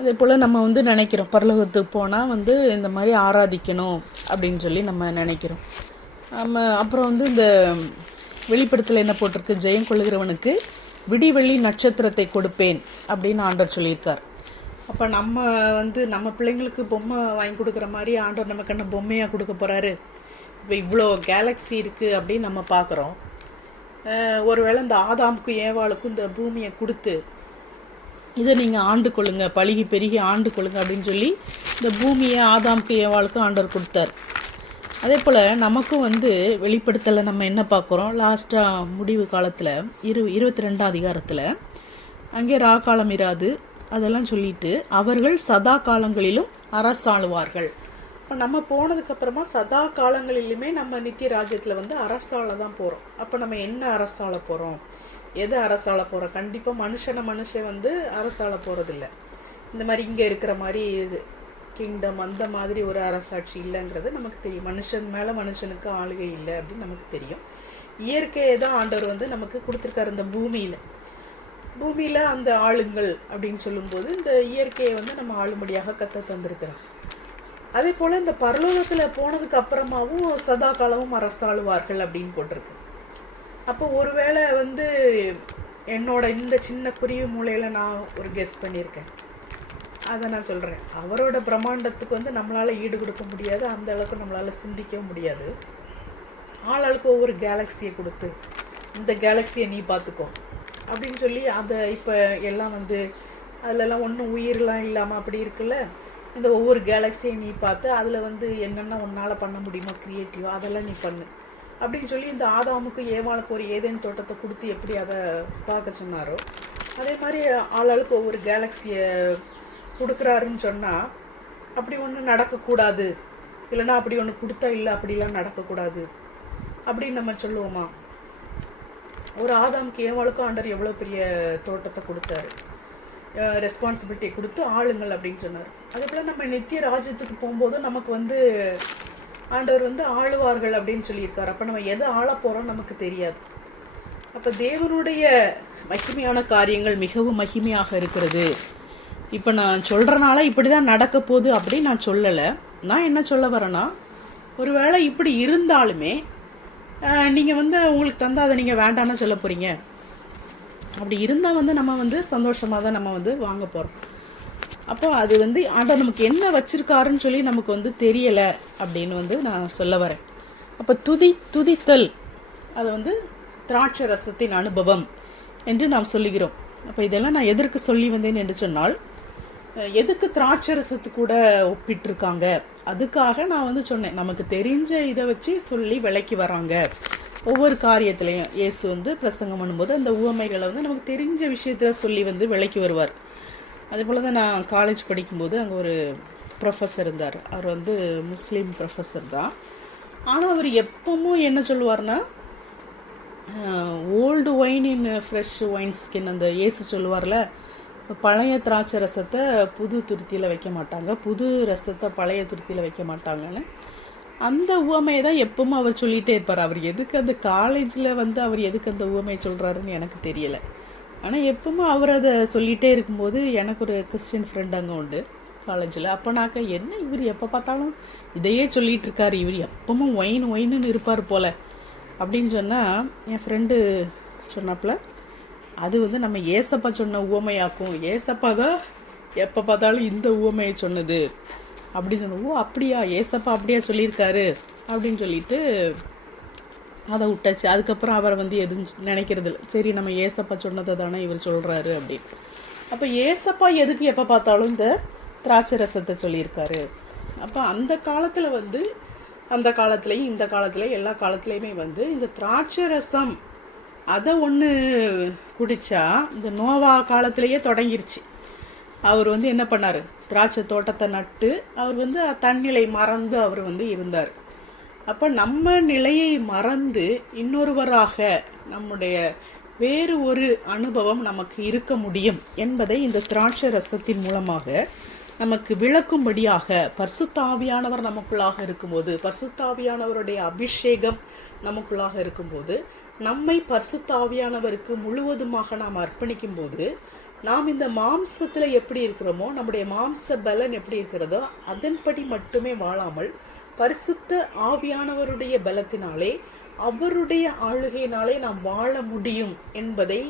அதே போல் நம்ம வந்து நினைக்கிறோம், பரலோகத்துக்கு போனால் வந்து இந்த மாதிரி ஆராதிக்கணும் அப்படின்னு சொல்லி நம்ம நினைக்கிறோம். நம்ம அப்புறம் வந்து இந்த வெளிப்படுத்தல என்ன போட்டிருக்கு, ஜெயம் கொள்ளுகிறவனுக்கு விடிவெள்ளி நட்சத்திரத்தை கொடுப்பேன் அப்படின்னு ஆண்டவர் சொல்லியிருக்கார். அப்போ நம்ம வந்து நம்ம பிள்ளைங்களுக்கு பொம்மை வாங்கி கொடுக்குற மாதிரி ஆண்டவர் நமக்கு என்ன பொம்மையாக கொடுக்க போகிறாரு? இப்போ இவ்வளோ கேலக்ஸி இருக்குது அப்படின்னு நம்ம பார்க்குறோம். ஒருவேளை இந்த ஆதாமுக்கும் ஏவாளுக்கும் இந்த பூமியை கொடுத்து இதை நீங்கள் ஆண்டு கொள்ளுங்க, பழுகி பெருகி ஆண்டு கொள்ளுங்க அப்படின்னு சொல்லி இந்த பூமியை ஆதாமுக்கும் ஏவாளுக்கும் ஆண்டவர் கொடுத்தார். அதே போல் நமக்கும் வந்து வெளிப்படுத்தலை நம்ம என்ன பார்க்குறோம், லாஸ்ட்டாக முடிவு காலத்தில் 22ஆம் அதிகாரத்தில் அங்கே ராக்காலம் இராது அதெல்லாம் சொல்லிட்டு அவர்கள் சதா காலங்களிலும் அரசாளுவார்கள். இப்போ நம்ம போனதுக்கப்புறமா சதா காலங்களிலுமே நம்ம நித்திய ராஜ்யத்தில் வந்து அரசாள தான் போகிறோம். அப்போ நம்ம என்ன அரசாள போகிறோம், எது அரசாள போகிறோம்? கண்டிப்பாக மனுஷன் வந்து அரசாள போகிறதில்ல. இந்த மாதிரி இங்கே இருக்கிற மாதிரி இது கிங்டம் அந்த மாதிரி ஒரு அரசாட்சி இல்லைங்கிறது நமக்கு தெரியும். மனுஷன் மேலே மனுஷனுக்கு ஆளுகை இல்லை அப்படின்னு நமக்கு தெரியும். இயற்கையை தான் ஆண்டவர் வந்து நமக்கு கொடுத்துருக்காரு இந்த பூமியில். பூமியில் அந்த ஆளுங்கள் அப்படின்னு சொல்லும்போது இந்த இயற்கையை வந்து நம்ம ஆளும்படியாக கத்த தந்திருக்கிறோம். அதே போல் இந்த பரலோகத்தில் போனதுக்கு அப்புறமாவும் சதா காலமும் அரசாளுவார்கள் அப்படின்னு போட்டிருக்கு. அப்போ ஒருவேளை வந்து என்னோட இந்த சின்ன குருவி மூலையில் நான் ஒரு கெஸ் பண்ணியிருக்கேன். அதை நான் சொல்கிறேன். அவரோட பிரம்மாண்டத்துக்கு வந்து நம்மளால் ஈடு கொடுக்க முடியாது, அந்த அளவுக்கு நம்மளால் சிந்திக்கவும் முடியாது. ஆளாளுக்கு ஒவ்வொரு கேலக்சியை கொடுத்து இந்த கேலக்சியை நீ பார்த்துக்கோ அப்படின்னு சொல்லி அதை இப்போ எல்லாம் வந்து அதிலெல்லாம் ஒன்றும் உயிரெலாம் இல்லாமல் அப்படி இருக்குல்ல, இந்த ஒவ்வொரு கேலக்சியை நீ பார்த்து அதில் வந்து என்னென்ன உன்னால் பண்ண முடியுமோ க்ரியேட்டிவாக அதெல்லாம் நீ பண்ணு அப்படின்னு சொல்லி இந்த ஆதாமுக்கும் ஏவாளுக்கு ஒரு ஏதேன் தோட்டத்தை கொடுத்து எப்படி அதை பார்க்க சொன்னாரோ அதே மாதிரி ஆளாளுக்கு ஒவ்வொரு கேலக்சியை கொடுக்குறாருன்னு சொன்னால் அப்படி ஒன்று நடக்கக்கூடாது, இல்லைன்னா அப்படி ஒன்று கொடுத்தா இல்லை அப்படிலாம் நடக்கக்கூடாது அப்படின்னு நம்ம சொல்லுவோமா? ஒரு ஆதாமுக்கு ஏவாளுக்கும் ஆண்டவர் எவ்வளோ பெரிய தோட்டத்தை கொடுத்தாரு, ரெஸ்பான்சிபிலிட்டியை கொடுத்து ஆளுங்கள் அப்படின்னு சொன்னார். அதே போல் நம்ம நித்திய ராஜ்யத்துக்கு போகும்போது நமக்கு வந்து ஆண்டவர் வந்து ஆளுவார்கள் அப்படின்னு சொல்லியிருக்காரு. அப்போ நம்ம எதை ஆள போகிறோம் நமக்கு தெரியாது. அப்போ தேவனுடைய மகிமையான காரியங்கள் மிகவும் மகிமையாக இருக்கிறது. இப்போ நான் சொல்கிறனால இப்படி தான் நடக்க போகுது அப்படின்னு நான் சொல்லலை. நான் என்ன சொல்ல வரேன்னா, ஒருவேளை இப்படி இருந்தாலுமே நீங்கள் வந்து உங்களுக்கு தந்தால் அதை நீங்கள் வேண்டான்னு சொல்ல போகிறீங்க. அப்படி இருந்தால் வந்து நம்ம வந்து சந்தோஷமாக தான் நம்ம வந்து வாங்க போகிறோம். அப்போ அது வந்து ஆண்டவர் நமக்கு என்ன வச்சிருக்காருன்னு சொல்லி நமக்கு வந்து தெரியலை அப்படின்னு வந்து நான் சொல்ல வரேன். அப்போ துதித்தல் அது வந்து திராட்சை ரசத்தின் அனுபவம் என்று நாம் சொல்லுகிறோம். அப்போ இதெல்லாம் நான் எதற்கு சொல்லி வந்தேன் என்று சொன்னால், எதுக்கு திராட்சை ரசத்து கூட ஒப்பிட்டிருக்காங்க அதுக்காக நான் வந்து சொன்னேன். நமக்கு தெரிஞ்ச இதை வச்சு சொல்லி விலைக்கு வராங்க. ஒவ்வொரு காரியத்திலையும் இயேசு வந்து பிரசங்கம் பண்ணும்போது அந்த உவமைகளை வந்து நமக்கு தெரிஞ்ச விஷயத்த சொல்லி வந்து விலைக்கு வருவார். அதே போல் தான் நான் காலேஜ் படிக்கும்போது அங்கே ஒரு ப்ரொஃபஸர் இருந்தார். அவர் வந்து முஸ்லீம் ப்ரொஃபஸர் தான். ஆனால் அவர் எப்பவும் என்ன சொல்லுவார்னா, old wine in fresh wine skin, அந்த இயேசு சொல்லுவார்ல, பழைய திராட்சை ரசத்தை புது துருத்தியில் வைக்க மாட்டாங்க, புது ரசத்தை பழைய துருத்தியில் வைக்க மாட்டாங்கன்னு அந்த உவமையை தான் எப்பவும் அவர் சொல்லிகிட்டே இருப்பார். அவர் எதுக்கு அந்த காலேஜில் வந்து அவர் எதுக்கு அந்த உவமையை சொல்கிறாருன்னு எனக்கு தெரியலை. ஆனால் எப்பவும் அவர் அதை சொல்லிகிட்டே இருக்கும்போது எனக்கு ஒரு கிறிஸ்டின் ஃப்ரெண்ட் அங்கே உண்டு காலேஜில். அப்போனாக்க என்ன இவர் எப்போ பார்த்தாலும் இதையே சொல்லிகிட்டு இருக்காரு, இவர் எப்பவும் ஒயின்னு இருப்பார் போல் அப்படின்னு சொன்னால் என் ஃப்ரெண்டு சொன்னாப்புல, அது வந்து நம்ம ஏசப்பா சொன்ன உவமையாக்கும், ஏசப்பா தான் எப்போ பார்த்தாலும் இந்த உவமையை சொன்னது அப்படின்னு சொன்ன. ஓ அப்படியா, ஏசப்பா அப்படியா சொல்லியிருக்காரு அப்படின்னு சொல்லிட்டு அதை விட்டாச்சு. அதுக்கப்புறம் அவரை வந்து எதுவும் நினைக்கிறது இல்லை. சரி, நம்ம ஏசப்பா சொன்னதை தானே இவர் சொல்கிறாரு அப்படின்னு. அப்போ ஏசப்பா எதுக்கு எப்போ பார்த்தாலும் இந்த திராட்சை ரசத்தை சொல்லியிருக்காரு? அப்போ அந்த காலத்தில் வந்து, அந்த காலத்துலேயும் இந்த காலத்துலேயும் எல்லா காலத்துலேயுமே வந்து இந்த திராட்சை ரசம் அதை ஒன்று குடித்தா இந்த நோவா காலத்திலேயே தொடங்கிருச்சு. அவர் வந்து என்ன பண்ணார், திராட்சை தோட்டத்தை நட்டு அவர் வந்து தன்னிலை மறந்து அவர் வந்து இருந்தார். அப்போ நம்ம நிலையை மறந்து இன்னொருவராக நம்முடைய வேறு ஒரு அனுபவம் நமக்கு இருக்க முடியும் என்பதை இந்த திராட்சை ரசத்தின் மூலமாக நமக்கு விளக்கும்படியாக பரிசுத்த ஆவியானவர் நமக்குள்ளாக இருக்கும்போது, பரிசுத்த ஆவியானவருடைய அபிஷேகம் நமக்குள்ளாக இருக்கும்போது, நம்மை பரிசுத்த ஆவியானவருக்கு முழுவதுமாக நாம் அர்ப்பணிக்கும் போது, நாம் இந்த மாம்சத்தில் எப்படி இருக்கிறோமோ, நம்முடைய மாம்ச பலன் எப்படி இருக்கிறதோ அதன்படி மட்டுமே வாழாமல் பரிசுத்த ஆவியானவருடைய பலத்தினாலே, அவருடைய ஆளுகையினாலே நாம் வாழ முடியும் என்பதை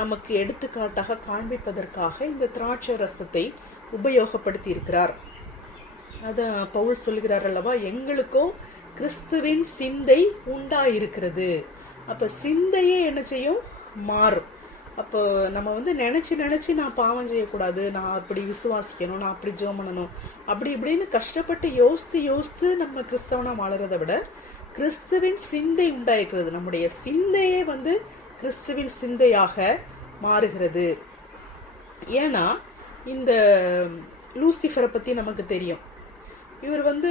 நமக்கு எடுத்துக்காட்டாக காண்பிப்பதற்காக இந்த திராட்சை ரசத்தை உபயோகப்படுத்தி இருக்கிறார். அதை பவுல் சொல்கிறார் அல்லவா, எங்களுக்கோ கிறிஸ்துவின் சிந்தை உண்டாயிருக்கிறது. அப்போ சிந்தையே என்ன செய்யும், மாறும். அப்போ நம்ம வந்து நினச்சி நான் பாவம் செய்யக்கூடாது, நான் அப்படி விசுவாசிக்கணும், நான் அப்படி ஜெபம் பண்ணணும், அப்படி இப்படின்னு கஷ்டப்பட்டு யோசித்து நம்ம கிறிஸ்தவனாக வாழறதை விட கிறிஸ்துவின் சிந்தை உண்டாயிருக்கிறது. நம்முடைய சிந்தையே வந்து கிறிஸ்துவின் சிந்தையாக மாறுகிறது. ஏன்னா இந்த லூசிஃபரை பற்றி நமக்கு தெரியும். இவர் வந்து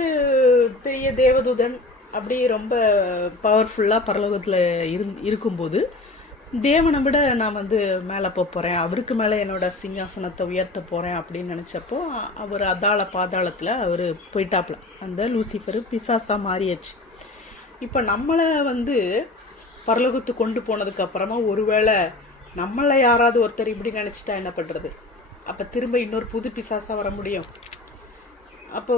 பெரிய தேவதூதன், அப்படி ரொம்ப பவர்ஃபுல்லாக பரலோகத்தில் இருக்கும்போது தேவனை விட நான் வந்து மேலே போகிறேன், அவருக்கு மேலே என்னோட சிங்காசனத்தை உயர்த்த போகிறேன் அப்படின்னு நினச்சப்போ அவர் பாதாளத்தில் அவர் போயிட்டாப்புல. அந்த லூசிஃபர் பிசாசா மாறியாச்சு. இப்போ நம்மளை வந்து பரலோகத்துக்கு கொண்டு போனதுக்கு அப்புறமா ஒருவேளை நம்மளை யாராவது ஒருத்தர் இப்படி நினச்சிட்டா என்ன பண்ணுறது? அப்போ திரும்ப இன்னொரு புது பிசாசாக வர முடியும். அப்போ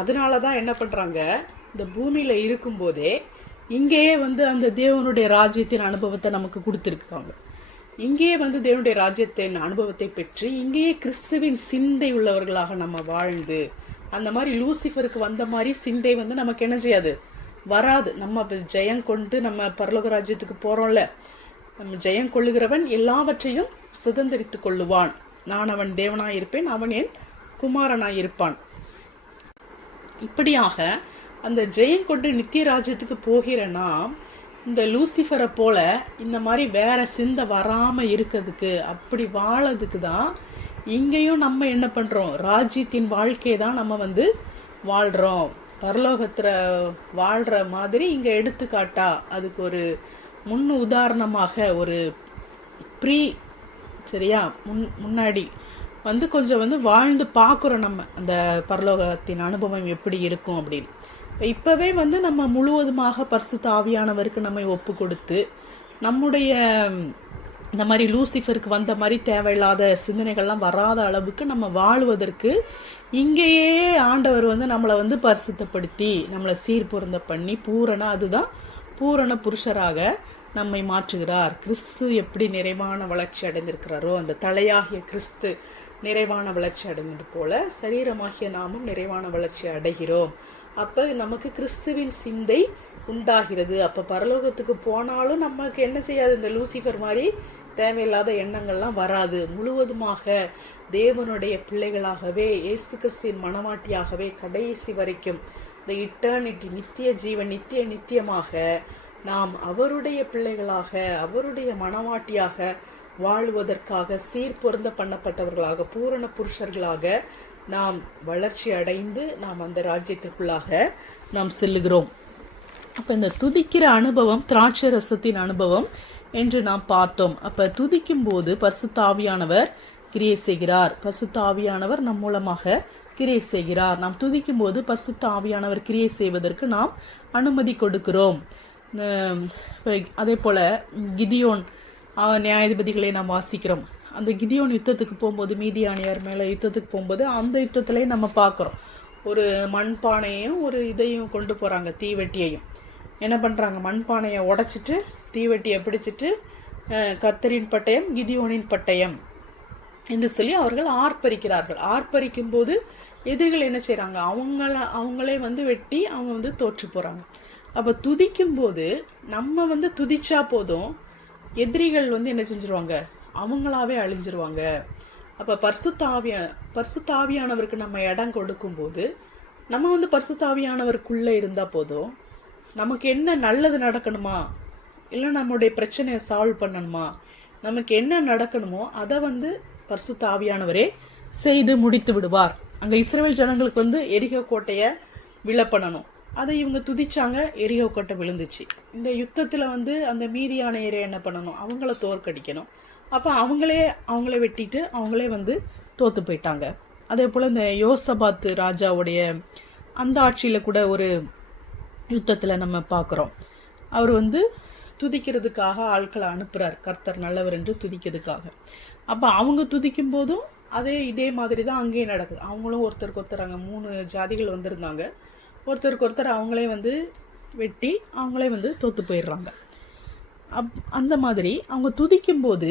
அதனால தான் என்ன பண்ணுறாங்க, இந்த பூமியில் இருக்கும்போதே இங்கேயே அந்த தேவனுடைய ராஜ்யத்தின் அனுபவத்தை நமக்கு கொடுத்துருக்காங்க. இங்கேயே தேவனுடைய ராஜ்யத்தின் அனுபவத்தை பெற்று இங்கேயே கிறிஸ்துவின் சிந்தை உள்ளவர்களாக நம்ம வாழ்ந்து, அந்த மாதிரி லூசிஃபருக்கு வந்த மாதிரி சிந்தை நமக்கு என்ன செய்யாது, வராது. நம்ம ஜெயம் கொண்டு நம்ம பரலோக ராஜ்யத்துக்கு போகிறோம்ல, நம்ம ஜெயம் கொள்ளுகிறவன் எல்லாவற்றையும் சுதந்திரித்து கொள்ளுவான். நான் அவன் தேவனாயிருப்பேன், அவன் என் குமாரனாயிருப்பான். இப்படியாக அந்த ஜெயம் கொண்டு நித்திய ராஜ்யத்துக்கு போகிற நாம் இந்த லூசிஃபரை போல இந்த மாதிரி வேற சிந்தை வராமல் இருக்கிறதுக்கு, அப்படி வாழறதுக்கு தான் இங்கேயும் நம்ம என்ன பண்ணுறோம், ராஜ்யத்தின் வாழ்க்கையை தான் நம்ம வாழ்கிறோம். பரலோகத்தில் வாழ்கிற மாதிரி இங்கே எடுத்துக்காட்டா அதுக்கு ஒரு முன் உதாரணமாக ஒரு சரியா முன்னாடி கொஞ்சம் வாழ்ந்து பார்க்குறோம் நம்ம அந்த பரலோகத்தின் அனுபவம் எப்படி இருக்கும் அப்படின்னு. இப்போவே நம்ம முழுவதுமாக பரிசுத்த ஆவியானவருக்கு நம்மை ஒப்பு கொடுத்து நம்முடைய இந்த மாதிரி லூசிஃபருக்கு வந்த மாதிரி தேவையில்லாத சிந்தனைகள்லாம் வராத அளவுக்கு நம்ம வாழ்வதற்கு இங்கேயே ஆண்டவர் நம்மளை பரிசுத்தப்படுத்தி நம்மளை சீர்பொருந்த பண்ணி அதுதான் பூரண புருஷராக நம்மை மாற்றுகிறார். கிறிஸ்து எப்படி நிறைவான வளர்ச்சி அடைந்திருக்கிறாரோ, அந்த தலையாகிய கிறிஸ்து நிறைவான வளர்ச்சி அடைந்தது போல சரீரமாகிய நாமும் நிறைவான வளர்ச்சி அடைகிறோம். அப்போ நமக்கு கிறிஸ்துவின் சிந்தை உண்டாகிறது. அப்போ பரலோகத்துக்கு போனாலும் நமக்கு என்ன செய்யாது, இந்த லூசிஃபர் மாதிரி தேவையில்லாத எண்ணங்கள்லாம் வராது. முழுவதுமாக தேவனுடைய பிள்ளைகளாகவே, இயேசு கிறிஸ்துவின் மனவாட்டியாகவே கடைசி வரைக்கும் இந்த இட்டர்னிட்டி, நித்திய ஜீவன், நித்தியமாக நாம் அவருடைய பிள்ளைகளாக, அவருடைய மனவாட்டியாக வாழ்வதற்காக சீர்பொருந்த பண்ணப்பட்டவர்களாக, பூரண புருஷர்களாக நாம் வளர்ச்சி அடைந்து நாம் அந்த ராஜ்யத்திற்குள்ளாக நாம் செல்லுகிறோம். அப்போ இந்த துதிக்கிற அனுபவம் திராட்சை ரசத்தின் அனுபவம் என்று நாம் பார்த்தோம். அப்போ துதிக்கும் போது பரிசுத்த ஆவியானவர் கிரியை செய்கிறார். பரிசுத்த ஆவியானவர் நம் மூலமாக கிரியை செய்கிறார். நாம் துதிக்கும் போது பரிசுத்த ஆவியானவர் கிரியை செய்வதற்கு நாம் அனுமதி கொடுக்கிறோம். அதே போல கிதியோன் நியாயாதிபதிகளை நாம் வாசிக்கிறோம். அந்த கிதியோன் யுத்தத்துக்கு போகும்போது, மீதியானியார் மேலே யுத்தத்துக்கு போகும்போது, அந்த யுத்தத்திலே நம்ம பார்க்குறோம், ஒரு மண்பானையும் ஒரு இதையும் கொண்டு போகிறாங்க, தீவெட்டியையும். என்ன பண்ணுறாங்க, மண்பானையை உடைச்சிட்டு தீவெட்டியை பிடிச்சிட்டு கர்த்தரின் பட்டயம் கிதியோனின் பட்டயம் என்று சொல்லி அவர்கள் ஆர்ப்பரிக்கிறார்கள். ஆர்ப்பரிக்கும் போது எதிரிகள் என்ன செய்கிறாங்க, அவங்களே வெட்டி அவங்க தோற்று போகிறாங்க. அப்போ துதிக்கும் போது நம்ம துதிச்சா போதும், எதிரிகள் என்ன செஞ்சிருவாங்க, அவங்களாவே அழிஞ்சிருவாங்க. அப்போ பரிசுத்தாவியானவருக்கு நம்ம இடம் கொடுக்கும்போது நம்ம பரிசுத்தாவியானவருக்குள்ளே இருந்தால் போதும், நமக்கு என்ன நல்லது நடக்கணுமா, இல்லை நம்மளுடைய பிரச்சனையை சால்வ் பண்ணணுமா, நமக்கு என்ன நடக்கணுமோ அதை பரிசுத்தாவியானவரே செய்து முடித்து விடுவார். அங்கே இஸ்ரவேல் ஜனங்களுக்கு எரிகோ கோட்டையை விழப்பண்ணணும், அதை இவங்க துதிச்சாங்க, எரிகோ கோட்டை விழுந்துச்சு. இந்த யுத்தத்தில் அந்த மீதியானையரை என்ன பண்ணணும், அவங்கள தோற்கடிக்கணும். அப்போ அவங்களே வெட்டிட்டு அவங்களே தோத்து போயிட்டாங்க. அதே போல் இந்த யோசபாத் ராஜாவுடைய அந்த ஆட்சியில் கூட ஒரு யுத்தத்தில் நம்ம பார்க்குறோம், அவர் துதிக்கிறதுக்காக ஆட்களை அனுப்புகிறார், கர்த்தர் நல்லவர் என்று துதிக்கிறதுக்காக. அப்போ அவங்க துதிக்கும் போதும் இதே மாதிரி தான் அங்கேயே நடக்குது. அவங்களும் ஒருத்தருக்கு ஒருத்தர், அங்கே 3 ஜாதிகள் வந்திருந்தாங்க, ஒருத்தருக்கு ஒருத்தர் அவங்களே வெட்டி அவங்களே தோத்து போயிடுறாங்க. அந்த மாதிரி அவங்க துதிக்கும்போது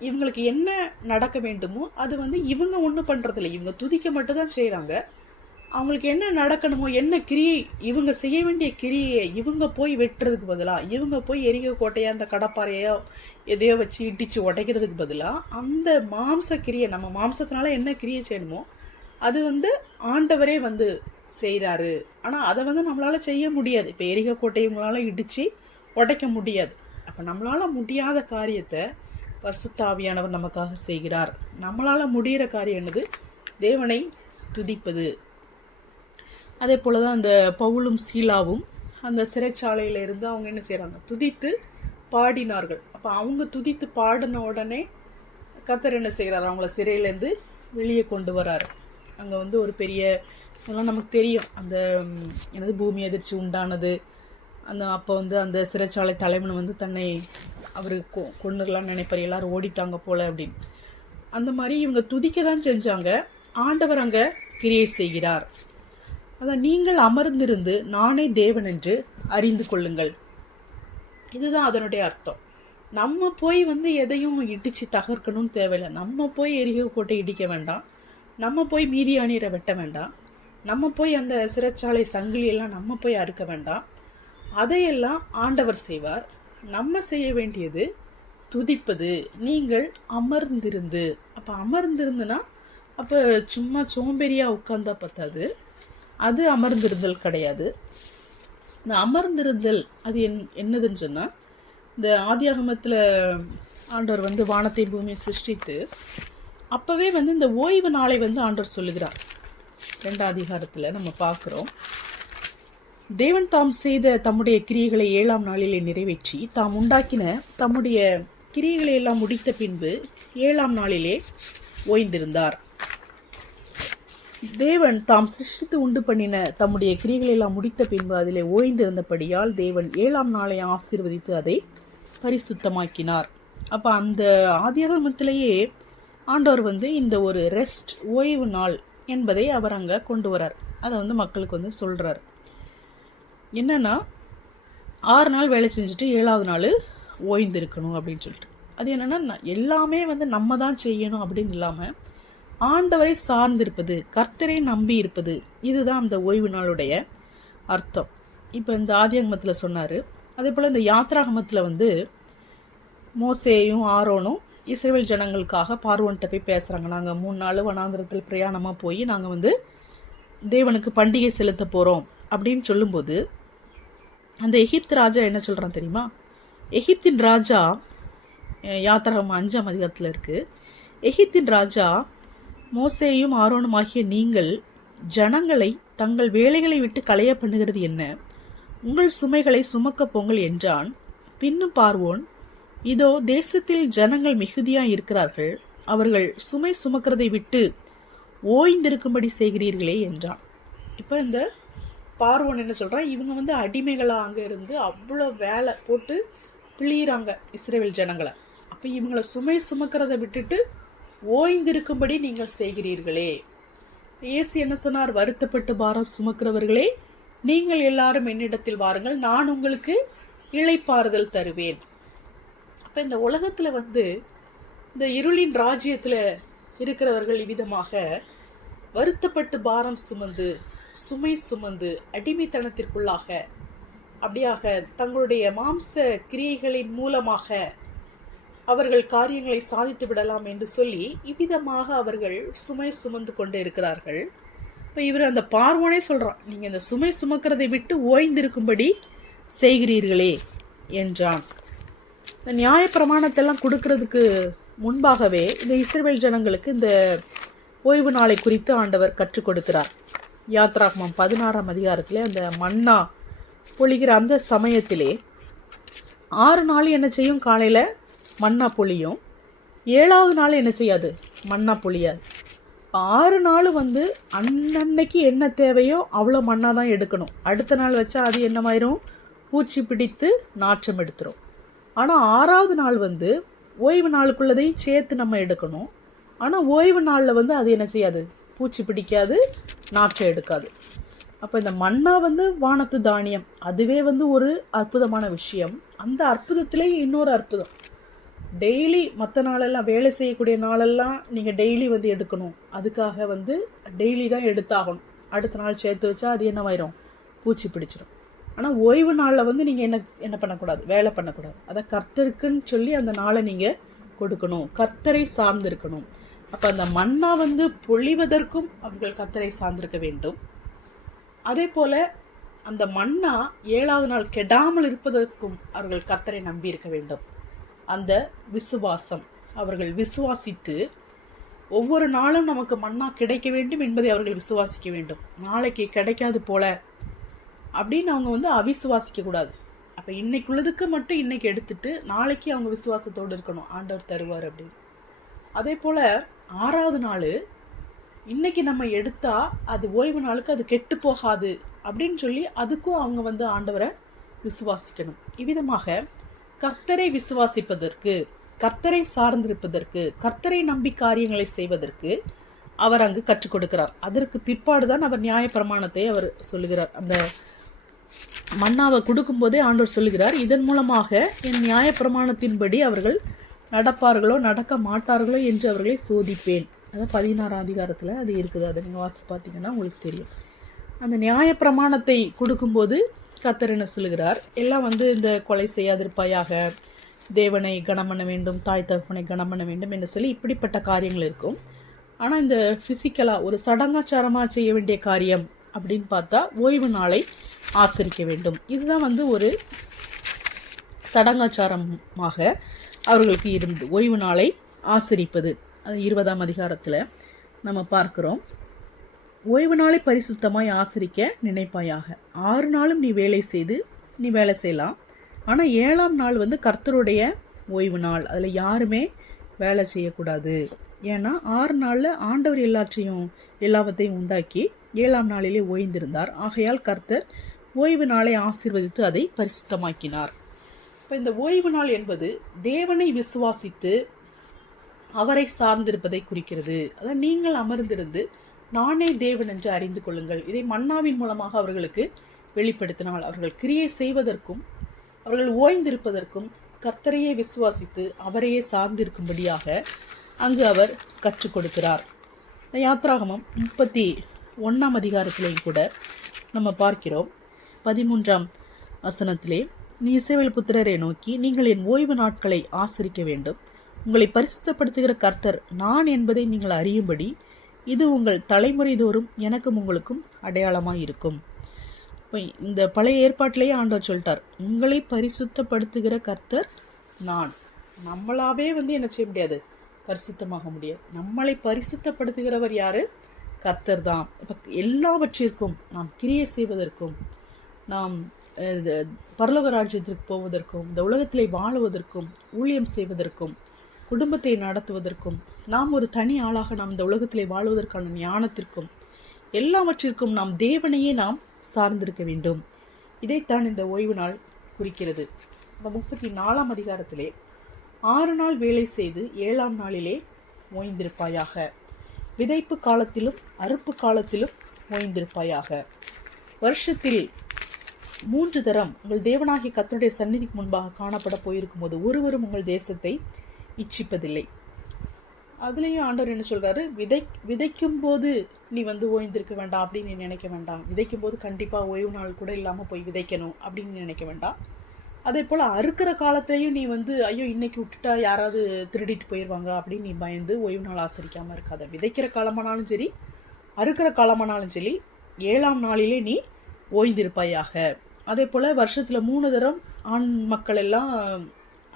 இவங்களுக்கு என்ன நடக்க வேண்டுமோ அது இவங்க ஒன்றும் பண்ணுறதில்ல, இவங்க துதிக்க மட்டும்தான் செய்கிறாங்க. அவங்களுக்கு என்ன நடக்கணுமோ, என்ன கிரியை இவங்க செய்ய வேண்டிய கிரியை இவங்க போய் வெட்டுறதுக்கு பதிலாக, இவங்க போய் எரிக கோட்டையை அந்த கடப்பாறையோ எதையோ வச்சு இடித்து உடைக்கிறதுக்கு பதிலாக அந்த மாம்ச கிரியை, நம்ம மாம்சத்தினால என்ன கிரியை செய்யணுமோ அது ஆண்டவரே செய்கிறாரு. ஆனால் அதை நம்மளால் செய்ய முடியாது. இப்போ எரிக கோட்டையை உங்களால் இடித்து உடைக்க முடியாது. அப்போ நம்மளால் முடியாத காரியத்தை பரிசுத்த ஆவியானவர் நமக்காக செய்கிறார். நம்மளால் முடிகிற காரியம் என்னது, தேவனை துதிப்பது. அதே போல தான் அந்த பவுலும் சீலாவும் அந்த சிறைச்சாலையில் இருந்து அவங்க என்ன செய்கிறாங்க, துதித்து பாடினார்கள். அப்போ அவங்க துதித்து பாடின உடனே கர்த்தர் என்ன செய்கிறார், அவங்கள சிறையிலேருந்து வெளியே கொண்டு வராரு. அங்கே ஒரு பெரிய, இதெல்லாம் நமக்கு தெரியும், அந்த பூமி அதிர்ச்சி உண்டானது, அப்போ வந்து அந்த சிறைச்சாலை தலைவன் வந்து தன்னை அவர் கொண்டுடலாம்னு நினைப்பார், எல்லாரும் ஓடிட்டாங்க போல அப்படின்னு. அந்த மாதிரி இவங்க துதிக்க தான் செஞ்சாங்க. ஆண்டவர் அங்கே கிரியை செய்கிறார். அதான் நீங்கள் அமர்ந்திருந்து நானே தேவன் என்று அறிந்து கொள்ளுங்கள். இதுதான் அதனுடைய அர்த்தம். நம்ம போய் வந்து எதையும் இடித்து தகர்க்கணும்னு தேவையில்லை. நம்ம போய் எரிகோ கோட்டை இடிக்க வேண்டாம், நம்ம போய் மீதியானியரை வெட்ட வேண்டாம், நம்ம போய் அந்த சிறைச்சாலை சங்கிலியெல்லாம் நம்ம போய் அறுக்க வேண்டாம். அதையெல்லாம் ஆண்டவர் செய்வார். நம்ம செய்ய வேண்டியது துதிப்பது. நீங்கள் அமர்ந்திருந்து. அப்போ அமர்ந்திருந்துன்னா அப்போ சும்மா சோம்பேறியாக உட்கார்ந்தா பத்தாது, அது அமர்ந்திருந்தல் கிடையாது. இந்த அமர்ந்திருந்தல் அது என்னதுன்னு சொன்னால், இந்த ஆதியாகமத்தில் ஆண்டவர் வந்து வானத்தை பூமியை சிருஷ்டித்து அப்போவே வந்து இந்த ஓய்வு நாளை வந்து ஆண்டவர் சொல்லுகிறார். 2ஆம் அதிகாரத்தில் நம்ம பார்க்குறோம், தேவன் தாம் செய்த தம்முடைய கிரியைகளை 7ஆம் நாளிலே நிறைவேற்றி தாம் உண்டாக்கின தம்முடைய கிரியைகளை எல்லாம் முடித்த பின்பு 7ஆம் நாளிலே ஓய்ந்திருந்தார். தேவன் தாம் சிருஷ்டித்து உண்டு பண்ணின தம்முடைய கிரியைகளை எல்லாம் முடித்த பின்பு அதிலே ஓய்ந்திருந்தபடியால் தேவன் 7ஆம் நாளை ஆசீர்வதித்து அதை பரிசுத்தமாக்கினார். அப்போ அந்த ஆதியாகமத்திலேயே ஆண்டவர் வந்து இந்த ஒரு ரெஸ்ட், ஓய்வு நாள் என்பதை அவர் அங்கே கொண்டு வரார். அதை வந்து மக்களுக்கு வந்து சொல்கிறார். என்னன்னா 6 நாள் வேலை செஞ்சுட்டு 7ஆவது நாள் ஓய்ந்திருக்கணும் அப்படின்னு சொல்லிட்டு. அது என்னன்னா எல்லாமே வந்து நம்ம தான் செய்யணும் அப்படின்னு இல்லாமல் ஆண்டவரை சார்ந்திருப்பது, கர்த்தரை நம்பி இருப்பது, இதுதான் அந்த ஓய்வு நாளுடைய அர்த்தம். இப்போ இந்த ஆதியாகமத்தில் சொன்னார். அதே போல் இந்த யாத்ராகமத்தில் வந்து மோசேயும் ஆரோனும் இஸ்ரவேல் ஜனங்களுக்காக பார்வோன்கிட்ட போய் பேசுகிறாங்க. நாங்கள் 3 நாள் வனாந்திரத்தில் பிரயாணமாக போய் நாங்கள் வந்து தேவனுக்கு பண்டிகை செலுத்த போகிறோம் அப்படின்னு சொல்லும்போது அந்த எகிப்து ராஜா என்ன சொல்கிறான் தெரியுமா? எகிப்தின் ராஜா, யாத்திராகமம் 5ஆம் அதிகாரத்தில் இருக்குது, எகிப்தின் ராஜா மோசேயும் ஆரோனும் ஆகிய நீங்கள் ஜனங்களை தங்கள் வேலைகளை விட்டு களைய பண்ணுகிறது என்ன? உங்கள் சுமைகளை சுமக்க போங்கள் என்றான். பின்னும் பார்வோன், இதோ தேசத்தில் ஜனங்கள் மிகுதியாக இருக்கிறார்கள், அவர்கள் சுமை சுமக்கிறதை விட்டு ஓய்ந்திருக்கும்படி செய்கிறீர்களே என்றான். இப்போ இந்த பார்வோன் என்ன சொல்கிறான், இவங்க வந்து அடிமைகளாக அங்கே இருந்து அவ்வளோ வேலை போட்டு பிழியிறாங்க இஸ்ரவேல் ஜனங்களை. அப்போ இவங்களை சுமை சுமக்கிறதை விட்டுட்டு ஓய்ந்திருக்கும்படி நீங்கள் செய்கிறீர்களே. இயேசு என்ன சொன்னார்? வருத்தப்பட்டு பாரம் சுமக்கிறவர்களே, நீங்கள் எல்லாரும் என்னிடத்தில் வாருங்கள், நான் உங்களுக்கு இளைப்பாறுதல் தருவேன். அப்போ இந்த உலகத்தில் வந்து இந்த இருளின் ராஜ்யத்தில் இருக்கிறவர்கள் இவ்விதமாக வருத்தப்பட்டு பாரம் சுமந்து சுமை சுமந்து அடிமைத்தனத்திற்குள்ளாக அப்படியாக தங்களுடைய மாம்ச கிரியைகளின் மூலமாக அவர்கள் காரியங்களை சாதித்து விடலாம் என்று சொல்லி இவ்விதமாக அவர்கள் சுமை சுமந்து கொண்டு இருக்கிறார்கள். இப்போ இவர் அந்த பார்வோனே சொல்கிறான், நீங்கள் இந்த சுமை சுமக்கிறதை விட்டு ஓய்ந்திருக்கும்படி செய்கிறீர்களே என்றான். இந்த நியாயப்பிரமாணத்தெல்லாம் கொடுக்கறதுக்கு முன்பாகவே இந்த இஸ்ரவேல் ஜனங்களுக்கு இந்த ஓய்வு நாளை குறித்து ஆண்டவர் கற்றுக் கொடுக்கிறார். யாத்ராகமம் 16ஆம் அதிகாரத்தில் அந்த மன்னா பொழிகிற அந்த சமயத்திலே 6 நாள் என்ன செய்யும்? காலையில் மன்னா பொழியும். 7ஆவது நாள் என்ன செய்யாது? மன்னா பொழியாது. 6 நாள் வந்து அன்னன்னைக்கு என்ன தேவையோ அவ்வளோ மன்னா தான் எடுக்கணும். அடுத்த நாள் வச்சா அது என்னமாயிரும்? பூச்சி பிடித்து நாற்றம் எடுத்துரும். ஆனால் 6ஆவது நாள் வந்து ஓய்வு நாளுக்குள்ளதையும் சேர்த்து நம்ம எடுக்கணும். ஆனால் ஓய்வு நாளில் வந்து அது என்ன செய்யாது? பூச்சி பிடிக்காது, நாற்றம் எடுக்காது. அப்போ இந்த மன்னா வந்து வானத்து தானியம், அதுவே வந்து ஒரு அற்புதமான விஷயம். அந்த அற்புதத்திலே இன்னொரு அற்புதம், டெய்லி மற்ற நாளெல்லாம் வேலை செய்யக்கூடிய நாளெல்லாம் நீங்கள் டெய்லி வந்து எடுக்கணும். அதுக்காக வந்து டெய்லி தான் எடுத்தாகணும். அடுத்த நாள் சேர்த்து வச்சா அது என்னவாயிரும்? பூச்சி பிடிச்சிடும். ஆனால் ஓய்வு நாளில் வந்து நீங்கள் என்ன பண்ணக்கூடாது? வேலை பண்ணக்கூடாது. அதை கர்த்தருக்குன்னு சொல்லி அந்த நாளை நீங்கள் கொடுக்கணும், கர்த்தரை சார்ந்திருக்கணும். அப்போ அந்த மன்னா வந்து பொழிவதற்கும் அவர்கள் கர்த்தரை சார்ந்திருக்க வேண்டும். அதே போல் அந்த மன்னா 7ஆவது நாள் கெடாமல் இருப்பதற்கும் அவர்கள் கர்த்தரை நம்பி இருக்க வேண்டும். அந்த விசுவாசம், அவர்கள் விசுவாசித்து ஒவ்வொரு நாளும் நமக்கு மன்னா கிடைக்க வேண்டும் என்பதை அவர்கள் விசுவாசிக்க வேண்டும். நாளைக்கு கிடைக்காது போல அப்படின்னு அவங்க வந்து அவிசுவாசிக்க கூடாது. அப்போ இன்னைக்குள்ளதுக்கு மட்டும் இன்னைக்கு எடுத்துட்டு நாளைக்கு அவங்க விசுவாசத்தோடு இருக்கணும், ஆண்டவர் தருவார் அப்படின்னு. அதே போல் 6ஆவது நாள் இன்னைக்கு நம்ம எடுத்தா அது ஓய்வு நாளுக்கு அது கெட்டு போகாது அப்படின்னு சொல்லி அதுக்கும் அவங்க வந்து ஆண்டவரை விசுவாசிக்கணும். இவ்விதமாக கர்த்தரை விசுவாசிப்பதற்கு, கர்த்தரை சார்ந்திருப்பதற்கு, கர்த்தரை நம்பி காரியங்களை செய்வதற்கு அவர் அங்கு கற்றுக் கொடுக்கிறார். அதற்கு பிற்பாடுதான் அவர் நியாயப்பிரமாணத்தை அவர் சொல்லுகிறார். அந்த மன்னாவை கொடுக்கும் போதே ஆண்டவர் சொல்லுகிறார், இதன் மூலமாக என் நியாயப்பிரமாணத்தின்படி அவர்கள் நடப்பார்களோ நடக்க மாட்டார்களோ என்று அவர்களை சோதிப்பேன். அதாவது 16ஆம் அதிகாரத்தில் அது இருக்குது. அதை நீங்கள் வாசித்து பார்த்தீங்கன்னா உங்களுக்கு தெரியும். அந்த நியாயப்பிரமாணத்தை கொடுக்கும்போது கர்த்தர் என்ன சொல்லுகிறார், எல்லாம் இந்த கொலை செய்யாதிருப்பாயாக, தேவனை கனம் பண்ண வேண்டும், தாய் தகப்பனை கனம் பண்ண வேண்டும் என்று சொல்லி இப்படிப்பட்ட காரியங்கள் இருக்கும். ஆனால் இந்த ஃபிசிக்கலாக ஒரு சடங்காச்சாரமாக செய்ய வேண்டிய காரியம் அப்படின்னு பார்த்தா ஓய்வு நாளை ஆசரிக்க வேண்டும். இதுதான் ஒரு சடங்காச்சாரமாக அவர்களுக்கு இருந்து ஓய்வு நாளை ஆசரிப்பது. அது 20ஆம் அதிகாரத்தில் நம்ம பார்க்கிறோம். ஓய்வு நாளை பரிசுத்தமாய் ஆசரிக்க நினைப்பாயாக. 6 நாளும் நீ வேலை செய்து நீ வேலை செய்யலாம். ஆனால் 7ஆம் நாள் கர்த்தருடைய ஓய்வு நாள். அதில் யாருமே வேலை செய்யக்கூடாது. ஏன்னா 6 நாளில் ஆண்டவர் எல்லாவற்றையும் உண்டாக்கி 7ஆம் நாளிலே ஓய்ந்திருந்தார். ஆகையால் கர்த்தர் ஓய்வு நாளை ஆசீர்வதித்து அதை பரிசுத்தமாக்கினார். இப்போ இந்த ஓய்வு நாள் என்பது தேவனை விசுவாசித்து அவரை சார்ந்திருப்பதை குறிக்கிறது. அதான் நீங்கள் அமர்ந்திருந்து நானே தேவன் என்று அறிந்து கொள்ளுங்கள். இதை மன்னாவின் மூலமாக அவர்களுக்கு வெளிப்படுத்தினால் அவர்கள் கிரியை செய்வதற்கும் அவர்கள் ஓய்ந்திருப்பதற்கும் கர்த்தரையே விசுவாசித்து அவரையே சார்ந்திருக்கும்படியாக அங்கு அவர் கற்றுக் கொடுக்கிறார். இந்த யாத்ராகமம் 31ஆம் அதிகாரத்திலேயும் கூட நம்ம பார்க்கிறோம். 13ஆம் வசனத்திலே, நீ இஸ்ரவேல் புத்திரரை நோக்கி, நீங்கள் என் ஓய்வு நாட்களை ஆசரிக்க வேண்டும். உங்களை பரிசுத்தப்படுத்துகிற கர்த்தர் நான் என்பதை நீங்கள் அறியும்படி இது உங்கள் தலைமுறை தோறும் எனக்கும் உங்களுக்கும் அடையாளமாக இருக்கும். இப்போ இந்த பழைய ஏற்பாட்டிலேயே ஆண்டவர் சொல்லிட்டார், உங்களை பரிசுத்தப்படுத்துகிற கர்த்தர் நான். நம்மளாவே என்ன செய்ய முடியாது, பரிசுத்தமாக முடியாது. நம்மளை பரிசுத்தப்படுத்துகிறவர் யாரு? கர்த்தர் தான். இப்போ எல்லாவற்றிற்கும் நாம் கிரியை செய்வதற்கும், நாம் பரலோக ராஜ்யத்திற்கு போவதற்கும், இந்த உலகத்திலே வாழுவதற்கும், ஊழியம் செய்வதற்கும், குடும்பத்தை நடத்துவதற்கும், நாம் ஒரு தனி ஆளாக நாம் இந்த உலகத்திலே வாழ்வதற்கான ஞானத்திற்கும், எல்லாவற்றிற்கும் நாம் தேவனையே நாம் சார்ந்திருக்க வேண்டும். இதைத்தான் இந்த ஓய்வு நாள் குறிக்கிறது. இந்த 34ஆம் அதிகாரத்திலே 6 நாள் வேலை செய்து 7ஆம் நாளிலே ஓய்ந்திருப்பாயாக. விதைப்பு காலத்திலும் அறுப்பு காலத்திலும் ஓய்ந்திருப்பாயாக. வருஷத்தில் 3 தரம் உங்கள் தேவனாகிய கர்த்தருடைய சந்நிதிக்கு முன்பாக காணப்பட போயிருக்கும் போது ஒருவரும் உங்கள் தேசத்தை இச்சிப்பதில்லை. அதுலேயும் ஆண்டவர் என்ன சொல்றாரு, விதைக்கும் போது நீ ஓய்ந்திருக்க வேண்டாம் அப்படின்னு நீ நினைக்க வேண்டாம். விதைக்கும் போது கண்டிப்பாக ஓய்வு நாள் கூட இல்லாமல் போய் விதைக்கணும் அப்படின்னு நினைக்க வேண்டாம். அதே போல் அறுக்கிற காலத்தையும் நீ ஐயோ இன்னைக்கு விட்டுட்டா யாராவது திருடிட்டு போயிடுவாங்க அப்படின்னு நீ பயந்து ஓய்வு நாள் ஆசரிக்காமல் இருக்காத. விதைக்கிற காலமானாலும் சரி, அறுக்கிற காலமானாலும் சரி, 7ஆம் நாளிலே நீ ஓய்ந்திருப்பாயாக. அதே போல் வருஷத்தில் 3 தரம் ஆண் மக்கள் எல்லாம்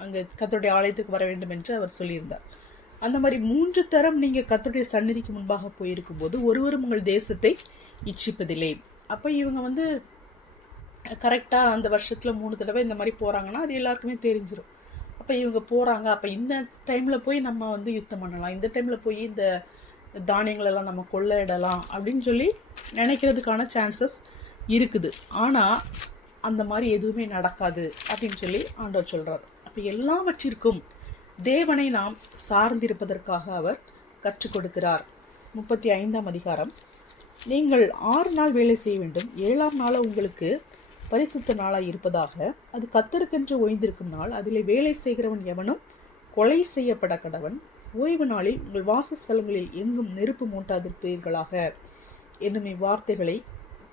அங்கே கர்த்தருடைய ஆலயத்துக்கு வர வேண்டும் என்று அவர் சொல்லியிருந்தார். அந்த மாதிரி 3 தரம் நீங்கள் கர்த்தருடைய சந்நிதிக்கு முன்பாக போயிருக்கும் போது ஒருவரும் உங்கள் தேசத்தை இச்சிப்பதில்லை. அப்போ இவங்க கரெக்டாக அந்த வருஷத்தில் 3 தடவை இந்த மாதிரி போகிறாங்கன்னா அது எல்லாருக்குமே தெரிஞ்சிடும். அப்போ இவங்க போகிறாங்க, அப்போ இந்த டைமில் போய் நம்ம யுத்தம் பண்ணலாம், இந்த டைமில் போய் இந்த தானியங்களெல்லாம் நம்ம கொள்ளையிடலாம் அப்படின்னு சொல்லி நினைக்கிறதுக்கான சான்சஸ் இருக்குது. ஆனால் அந்த மாதிரி எதுவுமே நடக்காது அப்படின்னு சொல்லி ஆண்டவர் சொல்கிறார். அப்போ எல்லாவற்றிற்கும் தேவனை நாம் சார்ந்திருப்பதற்காக அவர் கற்றுக் கொடுக்கிறார். 35ஆம் அதிகாரம், நீங்கள் 6 நாள் வேலை செய்ய வேண்டும், 7ஆம் நாள் உங்களுக்கு பரிசுத்த நாளாய் இருப்பதாக. அது கர்த்தருக்கென்று ஓய்ந்திருக்கும் நாள். அதிலே வேலை செய்கிறவன் எவனும் கொலை செய்யப்பட கடவன். ஓய்வு நாளில் உங்கள் வாசஸ்தலங்களில் எங்கும் நெருப்பு மூட்டாதிருப்பீர்களாக என்னும் இவ்வார்த்தைகளை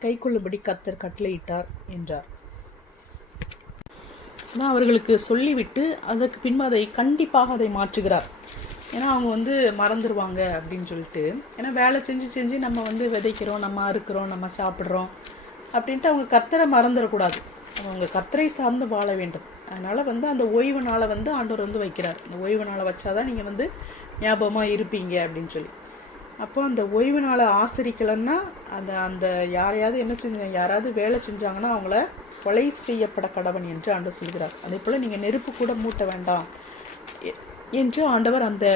கைக்கொள்ளும்படி கர்த்தர் கட்டளையிட்டார் என்றார். நான் அவர்களுக்கு சொல்லிவிட்டு அதற்கு பின்பு அதை கண்டிப்பாக அதை மாற்றுகிறார். ஏன்னா அவங்க மறந்துடுவாங்க அப்படின்னு சொல்லிட்டு. ஏன்னா வேலை செஞ்சு நம்ம விதைக்கிறோம், நம்ம அறுக்கிறோம், நம்ம சாப்பிட்றோம் அப்படின்ட்டு அவங்க கர்த்தரை மறந்துடக்கூடாது. அவங்க கர்த்தரை சார்ந்து வாழ வேண்டும். அதனால் அந்த ஓய்வு நாளை ஆண்டவர் வைக்கிறார். அந்த ஓய்வு நாளை வச்சாதான் நீங்கள் ஞாபகமாக இருப்பீங்க அப்படின்னு சொல்லி. அப்போ அந்த ஓய்வு நாளை ஆசரிக்கலைன்னா அந்த யாராவது வேலை செஞ்சாங்கன்னா அவங்கள கொலை செய்யப்பட கடவன் என்று ஆண்டவர் சொல்கிறார். அதே போல் நீங்கள் நெருப்பு கூட மூட்ட வேண்டாம் என்று ஆண்டவர் அந்த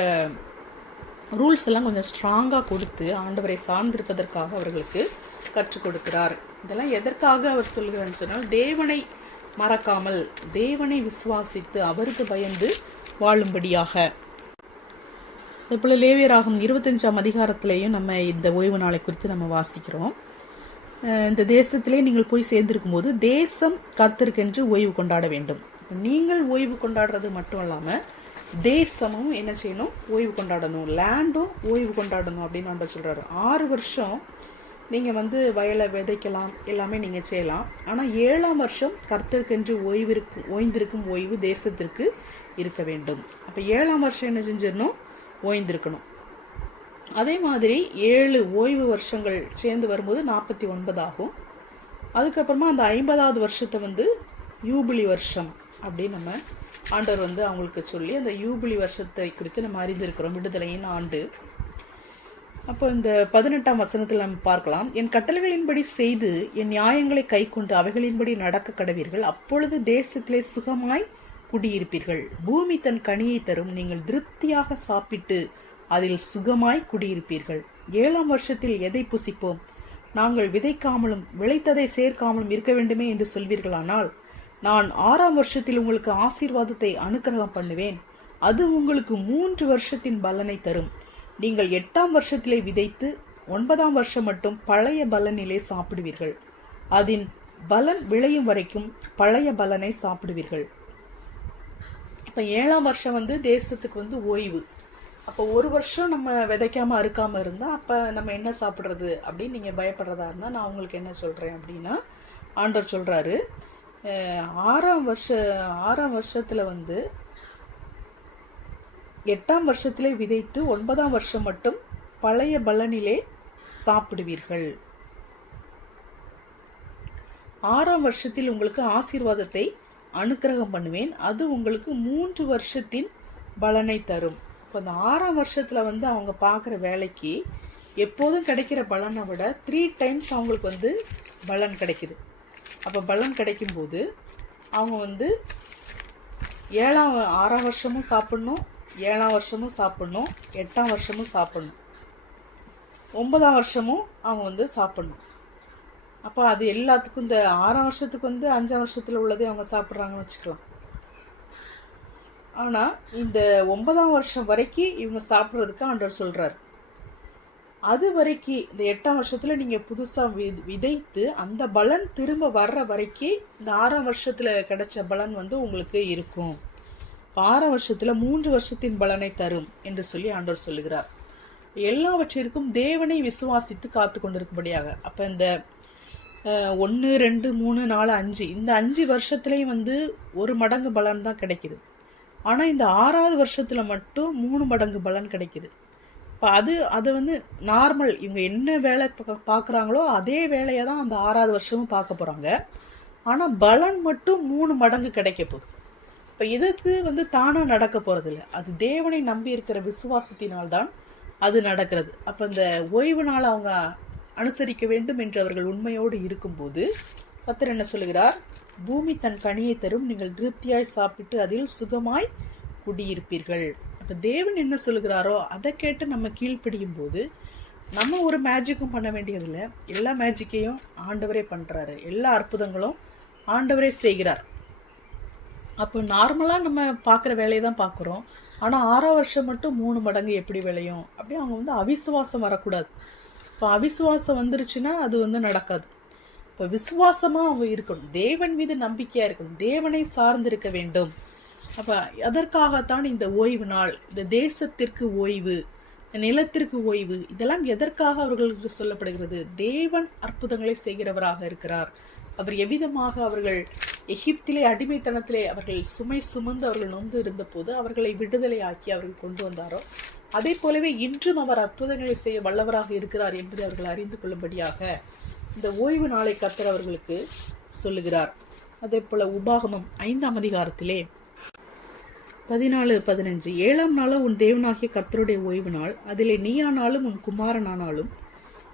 ரூல்ஸ் எல்லாம் கொஞ்சம் ஸ்ட்ராங்காக கொடுத்து ஆண்டவரை சார்ந்திருப்பதற்காக அவர்களுக்கு கற்றுக் கொடுக்கிறார். இதெல்லாம் எதற்காக அவர் சொல்கிறான்னு சொன்னால், தேவனை மறக்காமல் தேவனை விசுவாசித்து அவருக்கு பயந்து வாழும்படியாக. அதேபோல லேவியராகும் 25ஆம் அதிகாரத்திலேயும் நம்ம இந்த ஓய்வு நாளை குறித்து நம்ம வாசிக்கிறோம். இந்த தேசத்திலே நீங்கள் போய் சேர்ந்திருக்கும் போது தேசம் கர்த்தருக்கென்று ஓய்வு கொண்டாட வேண்டும். நீங்கள் ஓய்வு கொண்டாடுறது மட்டும் இல்லாமல் தேசமும் என்ன செய்யணும், ஓய்வு கொண்டாடணும். லேண்டும் ஓய்வு கொண்டாடணும் அப்படின்னு நம்ம சொல்கிறாரு. 6 வருஷம் நீங்கள் வயலை விதைக்கலாம், எல்லாமே நீங்கள் செய்யலாம். ஆனால் 7ஆம் வருஷம் கர்த்தருக்கென்று ஓய்ந்திருக்கும் ஓய்வு தேசத்திற்கு இருக்க வேண்டும். அப்போ 7ஆம் வருஷம் என்ன செஞ்சிடணும், ஓய்ந்திருக்கணும். அதே மாதிரி 7 ஓய்வு வருஷங்கள் சேர்ந்து வரும்போது 49 ஆகும். அதுக்கப்புறமா அந்த 50ஆவது வருஷத்தை யூபிலி வருஷம் அப்படின்னு நம்ம ஆண்டவர் அவங்களுக்கு சொல்லி அந்த யூபிலி வருஷத்தை குறித்து நம்ம அறிந்திருக்கிறோம், விடுதலையின் ஆண்டு. அப்போ இந்த 18ஆம் வசனத்தில் நம்ம பார்க்கலாம், என் கட்டளைகளின்படி செய்து என் நியாயங்களை கை கொண்டு அவைகளின்படி நடக்க கடவீர்கள், அப்பொழுது தேசத்திலே சுகமாய் குடியிருப்பீர்கள். பூமி தன் கனியை தரும், நீங்கள் திருப்தியாக சாப்பிட்டு அதில் சுகமாய் குடியிருப்பீர்கள். 7ஆம் வருஷத்தில் எதை புசிப்போம், நாங்கள் விதைக்காமலும் விளைத்ததை சேர்க்காமலும் இருக்க வேண்டுமே என்று சொல்வீர்களானால், நான் 6ஆம் வருஷத்தில் உங்களுக்கு ஆசீர்வாதத்தை அனுக்கிரகம் பண்ணுவேன், அது உங்களுக்கு 3 வருஷத்தின் பலனை தரும். நீங்கள் 8ஆம் வருஷத்திலே விதைத்து 9ஆம் வருஷம் மட்டும் பழைய பலனிலே சாப்பிடுவீர்கள், அதன் பலன் விளையும் வரைக்கும் பழைய பலனை சாப்பிடுவீர்கள். இப்ப 7ஆம் வருஷம் தேசத்துக்கு ஓய்வு. அப்போ 1 வருஷம் நம்ம விதைக்காம அறுக்காம இருந்தா அப்ப நம்ம என்ன சாப்பிட்றது அப்படின்னு நீங்க பயப்படுறதா இருந்தா நான் உங்களுக்கு என்ன சொல்றேன் அப்படின்னா, ஆண்டவர் சொல்றாரு, 6ஆம் வருஷத்துல 8ஆம் வருஷத்திலே விதைத்து 9ஆம் வருஷம் மட்டும் பழைய பலனிலே சாப்பிடுவீர்கள். 6ஆம் வருஷத்தில் உங்களுக்கு ஆசீர்வாதத்தை அனுக்கிரகம் பண்ணுவேன், அது உங்களுக்கு 3 வருஷத்தின் பலனை தரும். இப்போ அந்த 6ஆம் வருஷத்துல அவங்க பார்க்குற வேலைக்கு எப்போதும் கிடைக்கிற பலனை விட 3 டைம்ஸ் அவங்களுக்கு பலன் கிடைக்குது. அப்போ பலன் கிடைக்கும்போது அவங்க 6ஆம் வருஷமும் சாப்பிடணும், 7ஆம் வருஷமும் சாப்பிடணும், 8ஆம் வருஷமும் சாப்பிடணும், 9ஆம் வருஷமும் அவங்க சாப்பிடணும். அப்போ அது எல்லாத்துக்கும் இந்த 6ஆம் வருஷத்துக்கு 5ஆம் வருஷத்துல உள்ளதே அவங்க சாப்பிட்றாங்கன்னு வச்சுக்கலாம். ஆனா இந்த 9ஆம் வருஷம் வரைக்கும் இவங்க சாப்பிட்றதுக்கு ஆண்டவர் சொல்றாரு. அது வரைக்கும் இந்த 8ஆம் வருஷத்துல நீங்க புதுசா விதைத்து அந்த பலன் திரும்ப வர்ற வரைக்கும் இந்த 6ஆம் வருஷத்துல கிடைச்ச பலன் உங்களுக்கு இருக்கும். 6ஆம் வருஷத்துல 3 வருஷத்தின் பலனை தரும் என்று சொல்லி ஆண்டவர் சொல்லுகிறார். எல்லாவற்றிற்கும் தேவனை விசுவாசித்து காத்து கொண்டிருக்கும்படியாக. அப்ப இந்த 1, 2, 3, 4, 5 இந்த 5 வருஷத்துலயும் 1 மடங்கு பலன் தான் கிடைக்குது. ஆனா இந்த 6ஆவது வருஷத்துல மட்டும் 3 மடங்கு பலன் கிடைக்குது. இப்போ அது நார்மல், இவங்க என்ன வேலை பார்க்குறாங்களோ அதே வேலையை தான் அந்த 6ஆவது வருஷமும் பார்க்க போறாங்க. ஆனா பலன் மட்டும் 3 மடங்கு கிடைக்க போகுது. இப்போ இதுக்கு தானா நடக்க போறது இல்லை, அது தேவனை நம்பி இருக்கிற விசுவாசத்தினால்தான் அது நடக்கிறது. அப்போ இந்த ஓய்வு நாள் அவங்க அனுசரிக்க வேண்டும் என்று அவர்கள் உண்மையோடு இருக்கும்போது கர்த்தர் என்ன சொல்லுகிறார், பூமி தன் கனியை தரும், நீங்கள் திருப்தியாய் சாப்பிட்டு அதில் சுகமாய் குடியிருப்பீர்கள். அப்போ தேவன் என்ன சொல்லுகிறாரோ அதை கேட்டு நம்ம கீழ்ப்படியும் போது நம்ம ஒரு மேஜிக்கும் பண்ண வேண்டியதில்லை, எல்லா மேஜிக்கையும் ஆண்டவரே பண்றாரு, எல்லா அற்புதங்களும் ஆண்டவரே செய்கிறார். அப்போ நார்மலாக நம்ம பார்க்குற வேலையை தான் பார்க்குறோம். ஆனால் 6ஆம் வருஷம் மட்டும் 3 மடங்கு எப்படி விளையும் அப்படி அவங்க அவிசுவாசம் வரக்கூடாது. இப்போ அவிசுவாசம் வந்துருச்சுன்னா அது நடக்காது. இப்போ விசுவாசமாக அவங்க இருக்கணும், தேவன் மீது நம்பிக்கையாக இருக்கணும், தேவனை சார்ந்து இருக்க வேண்டும். அப்போ அதற்காகத்தான் இந்த ஓய்வு நாள், இந்த தேசத்திற்கு ஓய்வு, நிலத்திற்கு ஓய்வு, இதெல்லாம் எதற்காக அவர்களுக்கு சொல்லப்படுகிறது? தேவன் அற்புதங்களை செய்கிறவராக இருக்கிறார். அவர் எவ்விதமாக அவர்கள் எகிப்திலே அடிமைத்தனத்திலே அவர்கள் சுமை சுமந்து அவர்கள் நொந்து இருந்த போது அவர்களை விடுதலை ஆக்கி அவர்கள் கொண்டு வந்தாரோ, அதே போலவே இன்றும் அவர் அற்புதங்களை செய்ய வல்லவராக இருக்கிறார் என்பதை அவர்கள் அறிந்து கொள்ளும்படியாக இந்த ஓய்வு நாளை கர்த்தர் அவர்களுக்கு சொல்லுகிறார். அதே போல உபாகமம் 5ஆம் அதிகாரத்திலே 14-15, 7ஆம் நாளும் உன் தேவனாகிய கர்த்தருடைய ஓய்வு நாள், அதிலே நீயானாலும் உன் குமாரனானாலும்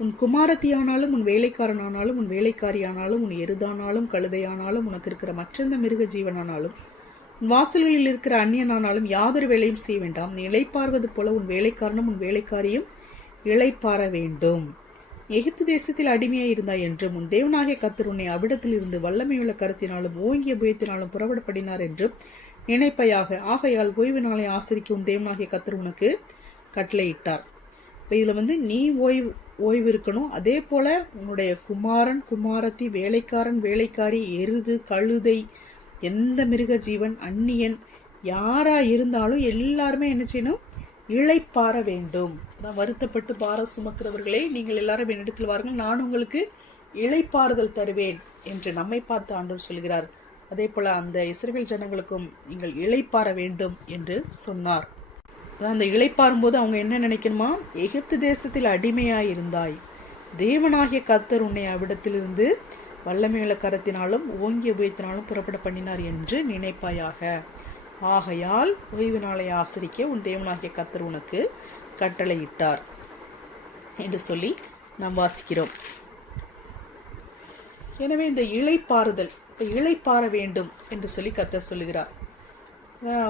உன் குமாரத்தியானாலும் உன் வேலைக்காரனானாலும் உன் வேலைக்காரியானாலும் உன் எருதானாலும் கழுதையானாலும் உனக்கு இருக்கிற மற்றெந்த மிருக ஜீவனானாலும் உன் வாசல்களில் இருக்கிற அந்நியனானாலும் யாதொரு வேலையும் செய்ய வேண்டாம். நீ இளைப்பாறுவது போல உன் வேலைக்காரனும் உன் வேலைக்காரியும் இளைப்பாற வேண்டும். எகிப்து தேசத்தில் அடிமையாய் இருந்தாய் என்றும் உன் தேவனாகிய கர்த்தர் உன்னை அவ்விடத்தில் இருந்து வல்லமையுள்ள கரத்தினாலும் ஓங்கிய புயத்தினாலும் புறப்படப்படினார் என்றும் நினைப்பையாக. ஆகையால் ஓய்வு நாளை ஆசரிக்க உன் தேவனாகிய கர்த்தர் உனக்கு கட்டளையிட்டார். இப்போ இதில் நீ ஓய்வு இருக்கணும். அதே போல உன்னுடைய குமாரன் குமாரத்தி, வேலைக்காரன் வேலைக்காரி, எருது கழுதை, எந்த மிருக ஜீவன், அந்நியன் யாரா இருந்தாலும் எல்லாருமே என்ன செய்யணும்? இளைப்பாற வேண்டும். நான் வருத்தப்பட்டு பாரம் சுமக்கிறவர்களே, நீங்கள் எல்லாரும் என்னிடத்தில் வாருங்கள், நான் உங்களுக்கு இளைப்பாறுதல் தருவேன் என்று நம்மை பார்த்து ஆண்டவர் சொல்கிறார். அதே போல அந்த இஸ்ரவேல் ஜனங்களுக்கும் நீங்கள் இளைப்பாற வேண்டும் என்று சொன்னார். அந்த இளைப்பாறும் போது அவங்க என்ன நினைக்கணுமா? எகிப்து தேசத்தில் அடிமையாய் இருந்தாய், தேவனாகிய கர்த்தர் உன்னை அவ்விடத்திலிருந்து வல்லமையுள்ள கரத்தினாலும் ஓங்கிய உபயத்தினாலும் புறப்பட பண்ணினார் என்று நினைப்பாயாக. ஆகையால் ஓய்வு நாளை ஆசரிக்க உன் தேவனாகிய கர்த்தர் உனக்கு கட்டளையிட்டார் என்று சொல்லி நாம் வாசிக்கிறோம். எனவே இந்த இளைப்பாறுதல், இளைப்பாற வேண்டும் என்று சொல்லி கர்த்தர் சொல்லுகிறார்.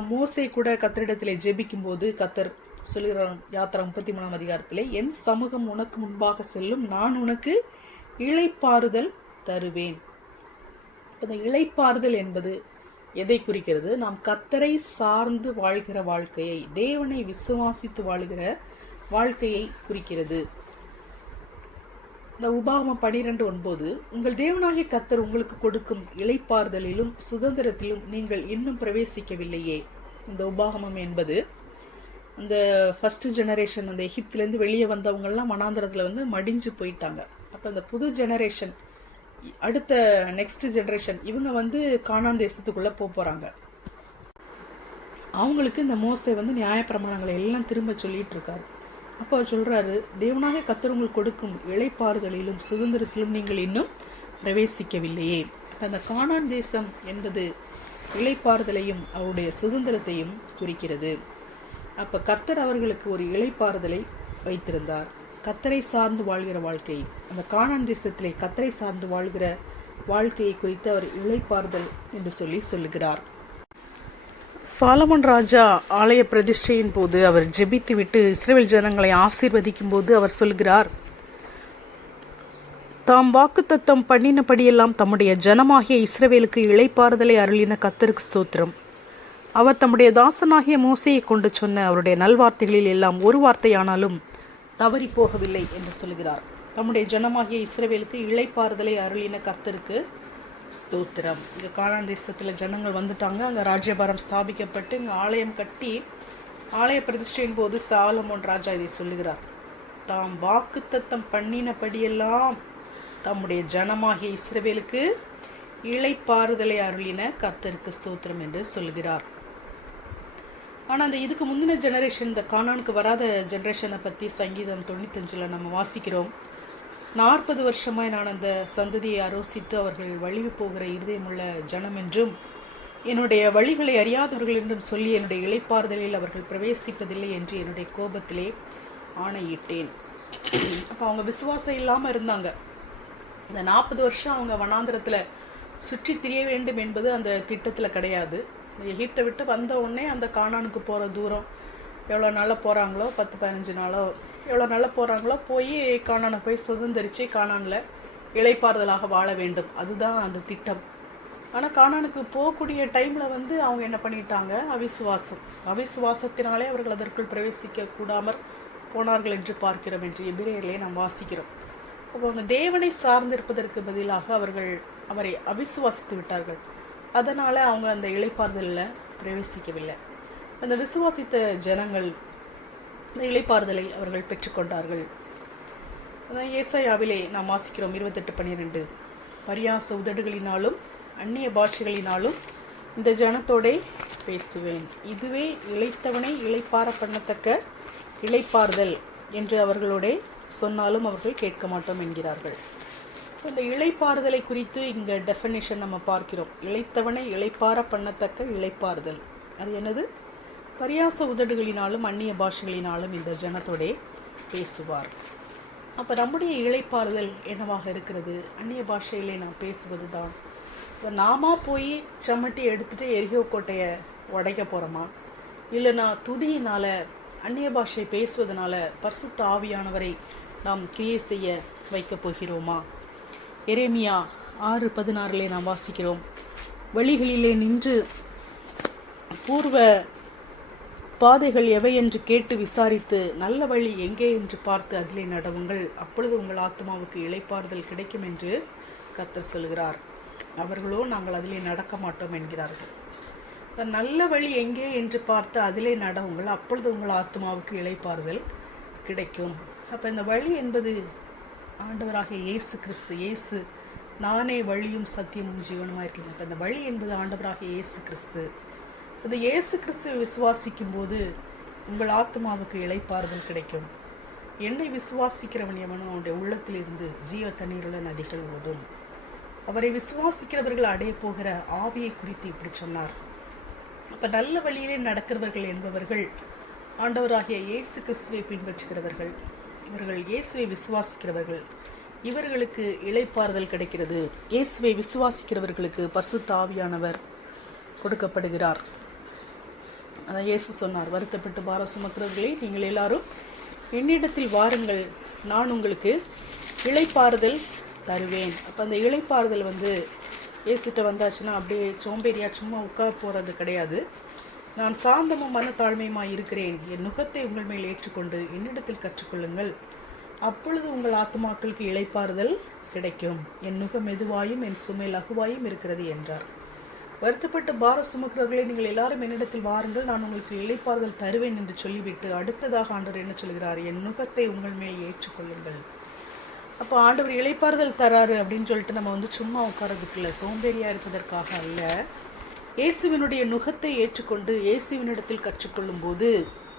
மோசே கூட கர்த்தரிடத்திலே ஜெபிக்கும் போது கர்த்தர் சொல்லுகிறார், யாத்திரா 33ஆம் அதிகாரத்திலே, என் சமூகம் உனக்கு முன்பாக செல்லும், நான் உனக்கு இளைப்பாறுதல் தருவேன். இந்த இளைப்பாறுதல் என்பது எதை குறிக்கிறது? நாம் கர்த்தரை சார்ந்து வாழ்கிற வாழ்க்கையை, தேவனை விசுவாசித்து வாழ்கிற வாழ்க்கையை குறிக்கிறது. இந்த உபாகமம் 12:9, உங்கள் தேவனாகிய கர்த்தர் உங்களுக்கு கொடுக்கும் இளைப்பாறுதலிலும் சுதந்திரத்திலும் நீங்கள் இன்னும் பிரவேசிக்கவில்லையே. இந்த உபாகமம் என்பது அந்த ஃபர்ஸ்ட் ஜெனரேஷன், அந்த எகிப்திலேருந்து வெளியே வந்தவங்கெல்லாம் வனாந்திரத்தில் மடிஞ்சு போயிட்டாங்க. அப்போ அந்த புது ஜெனரேஷன், அடுத்த நெக்ஸ்ட் ஜெனரேஷன், இவங்க கானான் தேசத்துக்குள்ளே போகிறாங்க. அவங்களுக்கு இந்த மோசே நியாயப்பிரமாணங்களை எல்லாம் திரும்ப சொல்லிட்டு இருக்காரு. அப்போ அவர் சொல்றாரு, தேவனாக கர்த்தர் உங்களுக்கு கொடுக்கும் இளைப்பாறுதலிலும் சுதந்திரத்திலும் நீங்கள் இன்னும் பிரவேசிக்கவில்லையே. அந்த கானான் தேசம் என்பது இளைப்பாறுதலையும் அவருடைய சுதந்திரத்தையும் குறிக்கிறது. அப்போ கர்த்தர் அவர்களுக்கு ஒரு இளைப்பாறுதலை வைத்திருந்தார். கர்த்தரை சார்ந்து வாழ்கிற வாழ்க்கை, அந்த கானான் தேசத்திலே கர்த்தரை சார்ந்து வாழ்கிற வாழ்க்கையை குறித்து அவர் இளைப்பாறுதல் என்று சொல்லுகிறார். சாலமன் ராஜா ஆலய பிரதிஷ்டையின் போது அவர் ஜெபித்து விட்டு இஸ்ரவேல் ஜனங்களை ஆசீர்வதிக்கும் போது அவர் சொல்கிறார், தாம் வாக்குத்தத்தம் பண்ணினபடியெல்லாம் தம்முடைய ஜனமாகிய இஸ்ரவேலுக்கு இளைப்பாறுதலை அருளின கர்த்தருக்கு ஸ்தோத்திரம். அவர் தம்முடைய தாசனாகிய மோசேயை கொண்டு சொன்ன அவருடைய நல்வார்த்தைகளில் எல்லாம் ஒரு வார்த்தையானாலும் தவறி போகவில்லை என்று சொல்கிறார். தம்முடைய ஜனமாகிய இஸ்ரவேலுக்கு இளைப்பாறுதலை அருளின கர்த்தருக்கு ஸ்தோத்திரம். இங்கே கானான் தேசத்தில் ஜனங்கள் வந்துட்டாங்க. அங்கே ராஜ்யபாரம் ஸ்தாபிக்கப்பட்டு இங்கே ஆலயம் கட்டி ஆலய பிரதிஷ்டையின் போது சாலமோன் ராஜா இதை சொல்லுகிறார், தாம் வாக்குத்தத்தம் பண்ணினபடியெல்லாம் தம்முடைய ஜனமாகிய இஸ்ரவேலுக்கு இளைப்பாறுதலை அருளின கர்த்தருக்கு ஸ்தோத்திரம் என்று சொல்லுகிறார். ஆனால் அந்த இதுக்கு முந்தின ஜெனரேஷன், இந்த கானானுக்கு வராத ஜெனரேஷனை பற்றி சங்கீதம் 95 நம்ம வாசிக்கிறோம். 40 வருஷமாய் நான் அந்த சந்ததியை ஆரோசித்து அவர்கள் வழிவு போகிற இருதயமுள்ள ஜனம் என்றும் என்னுடைய வழிகளை அறியாதவர்கள் என்றும் சொல்லி என்னுடைய இளைப்பாறுதலில் அவர்கள் பிரவேசிப்பதில்லை என்று என்னுடைய கோபத்திலே ஆணையிட்டேன். அப்போ அவங்க விசுவாசம் இல்லாமல் இருந்தாங்க. இந்த 40 வருஷம் அவங்க வனாந்திரத்தில் சுற்றி திரிய வேண்டும் என்பது அந்த திட்டத்தில் கிடையாது. எகிப்தை விட்டு வந்த உடனே அந்த கானானுக்கு போகிற தூரம் எவ்வளோ நாளாக போகிறாங்களோ, 10-15 நாளோ எவ்வளோ நாளாக போகிறாங்களோ, போய் கானானை போய் சுதந்திரித்து கானானில் இளைப்பாறுதலாக வாழ வேண்டும், அதுதான் அந்த திட்டம். ஆனால் கானானுக்கு போகக்கூடிய டைமில் அவங்க என்ன பண்ணிட்டாங்க? அவிசுவாசத்தினாலே அவர்கள் அதற்குள் பிரவேசிக்க கூடாமற் போனார்கள் என்று பார்க்கிறோம் என்று எபிரேயரிலே நாம் வாசிக்கிறோம். அப்போ அவங்க தேவனை சார்ந்திருப்பதற்கு பதிலாக அவர்கள் அவரை அவிசுவாசித்து விட்டார்கள். அதனால் அவங்க அந்த இளைப்பாறுதலில் பிரவேசிக்கவில்லை. அந்த விசுவாசித்த ஜனங்கள் இந்த இளைப்பாறுதலை அவர்கள் பெற்றுக்கொண்டார்கள். அதான் ஏசாயாவிலே நாம் வாசிக்கிறோம் 28:12, பரியாச உதடுகளினாலும் அந்நிய பாஷைகளினாலும் இந்த ஜனத்தோடே பேசுவேன், இதுவே இளைத்தவனை இளைப்பாற பண்ணத்தக்க இளைப்பாறுதல் என்று அவர்களோட சொன்னாலும் அவர்கள் கேட்க மாட்டோம் என்கிறார்கள். இந்த இளைப்பாறுதலை குறித்து இங்கே டெஃபினேஷன் நம்ம பார்க்கிறோம். இளைத்தவனை இளைப்பாற பண்ணத்தக்க இளைப்பாறுதல், அது என்னது? பரியாச உதடுகளினாலும் அந்நிய பாஷைகளினாலும் இந்த ஜனத்தோடே பேசுவார். அப்போ நம்முடைய இளைப்பாறுதல் என்னவாக இருக்கிறது? அந்நிய பாஷையிலே நாம் பேசுவது தான். நாம போய் சம்மட்டி எடுத்துகிட்டு எரிகோ கோட்டையை உடைக்க போகிறோமா? இல்லைனா துதியினால் அந்நிய பாஷை பேசுவதனால பரிசுத்த ஆவியானவரை நாம் கிரியை செய்ய வைக்கப் போகிறோமா? எரேமியா 6:16 நாம் வாசிக்கிறோம், வழிகளிலே நின்று பூர்வ பாதைகள் எவை என்று கேட்டு விசாரித்து நல்ல வழி எங்கே என்று பார்த்து அதிலே நடவுங்கள், அப்பொழுது உங்கள் ஆத்மாவுக்கு இளைப்பாறுதல் கிடைக்கும் என்று கர்த்தர் சொல்கிறார். அவர்களோ நாங்கள் அதிலே நடக்க மாட்டோம் என்கிறார்கள். நல்ல வழி எங்கே என்று பார்த்து அதிலே நடவுங்கள், அப்பொழுது உங்கள் ஆத்மாவுக்கு இளைப்பாறுதல் கிடைக்கும். அப்போ இந்த வழி என்பது ஆண்டவராகிய இயேசு கிறிஸ்து. இயேசு நானே வழியும் சத்தியமும் ஜீவனுமாக இருக்கேன். அப்போ இந்த வழி என்பது ஆண்டவராகிய இயேசு கிறிஸ்து. இந்த இயேசு கிறிஸ்துவை விசுவாசிக்கும் போது உங்கள் ஆத்மாவுக்கு இளைப்பாறுதல் கிடைக்கும். என்னை விசுவாசிக்கிறவன் எவனும் அவனுடைய உள்ளத்தில் இருந்து ஜீவ தண்ணீருள்ள நதிகள் ஓடும். அவரை விசுவாசிக்கிறவர்கள் அடைய போகிற ஆவியை குறித்து இப்படி சொன்னார். அப்போ நல்ல வழியிலே நடக்கிறவர்கள் என்பவர்கள் ஆண்டவராகிய இயேசு கிறிஸ்துவை பின்பற்றுகிறவர்கள், இவர்கள் இயேசுவை விசுவாசிக்கிறவர்கள். இவர்களுக்கு இளைப்பாறுதல் கிடைக்கிறது. இயேசுவை விசுவாசிக்கிறவர்களுக்கு பரிசுத்த ஆவியானவர் கொடுக்கப்படுகிறார். அதான் இயேசு சொன்னார், வருத்தப்பட்டு பாரம் சுமக்கிறவர்களே நீங்கள் எல்லாரும் என்னிடத்தில் வாருங்கள், நான் உங்களுக்கு இளைப்பாறுதல் தருவேன். அப்போ அந்த இளைப்பாறுதல் இயேசுகிட்ட வந்தாச்சுன்னா அப்படியே சோம்பேறியா சும்மா உட்கார போகிறது கிடையாது. நான் சாந்தமும் மனத்தாழ்மையுமாய் இருக்கிறேன், என் நுகத்தை உங்கள் மேல் ஏற்றுக்கொண்டு என்னிடத்தில் கற்றுக்கொள்ளுங்கள், அப்பொழுது உங்கள் ஆத்மாக்களுக்கு இளைப்பாறுதல் கிடைக்கும். என் நுகம் மெதுவாயும் என் சுமை லகுவாயும் இருக்கிறது என்றார். வருத்தப்பட்டு பாரம் சுமக்கிறவர்களே நீங்கள் எல்லாரும் என்னிடத்தில் வாருங்கள், நான் உங்களுக்கு இளைப்பாறுதல் தருவேன் என்று சொல்லிவிட்டு அடுத்ததாக ஆண்டவர் என்ன சொல்கிறார்? என் நுகத்தை உங்கள் மேல் ஏற்றுக்கொள்ளுங்கள். அப்போ ஆண்டவர் இளைப்பாறுதல் தராரு அப்படின்னு சொல்லிட்டு நம்ம சும்மா உட்காரதுக்கு இல்லை, சோம்பேறியா இருப்பதற்காக அல்ல. இயேசுவினுடைய நுகத்தை ஏற்றுக்கொண்டு இயேசுவினிடத்தில் கற்றுக்கொள்ளும் போது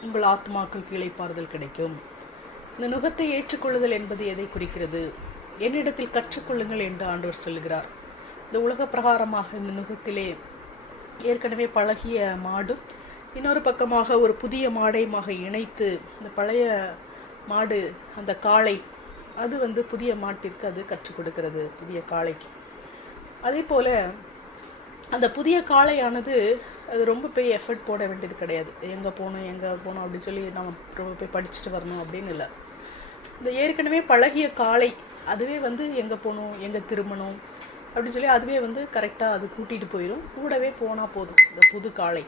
உங்கள் ஆத்மாக்களுக்கு இளைப்பாறுதல் கிடைக்கும். இந்த நுகத்தை ஏற்றுக்கொள்ளுதல் என்பது எதை குறிக்கிறது? என்னிடத்தில் கற்றுக்கொள்ளுங்கள் என்று ஆண்டவர் சொல்லுகிறார். இந்த உலக பிரகாரமாக இந்த நுகத்திலே ஏற்கனவே பழகிய மாடும் இன்னொரு பக்கமாக ஒரு புதிய மாடையுமாக இணைத்து, இந்த பழைய மாடு அந்த காளை அது புதிய மாட்டிற்கு அது கற்றுக் கொடுக்கிறது, புதிய காளைக்கு. அதே போல் அந்த புதிய காளையானது அது ரொம்ப போய் எஃபர்ட் போட வேண்டியது கிடையாது. எங்கே போகணும் அப்படின்னு சொல்லி நம்ம ரொம்ப போய் படிச்சுட்டு வரணும் அப்படின்னு இல்லை. இந்த ஏற்கனவே பழகிய காளை அதுவே எங்கே போகணும், எங்கே திரும்பணும் அப்படின்னு சொல்லி அதுவே கரெக்டாக அது கூட்டிகிட்டு போயிடும். கூடவே போனால் போதும் இந்த புது காளை.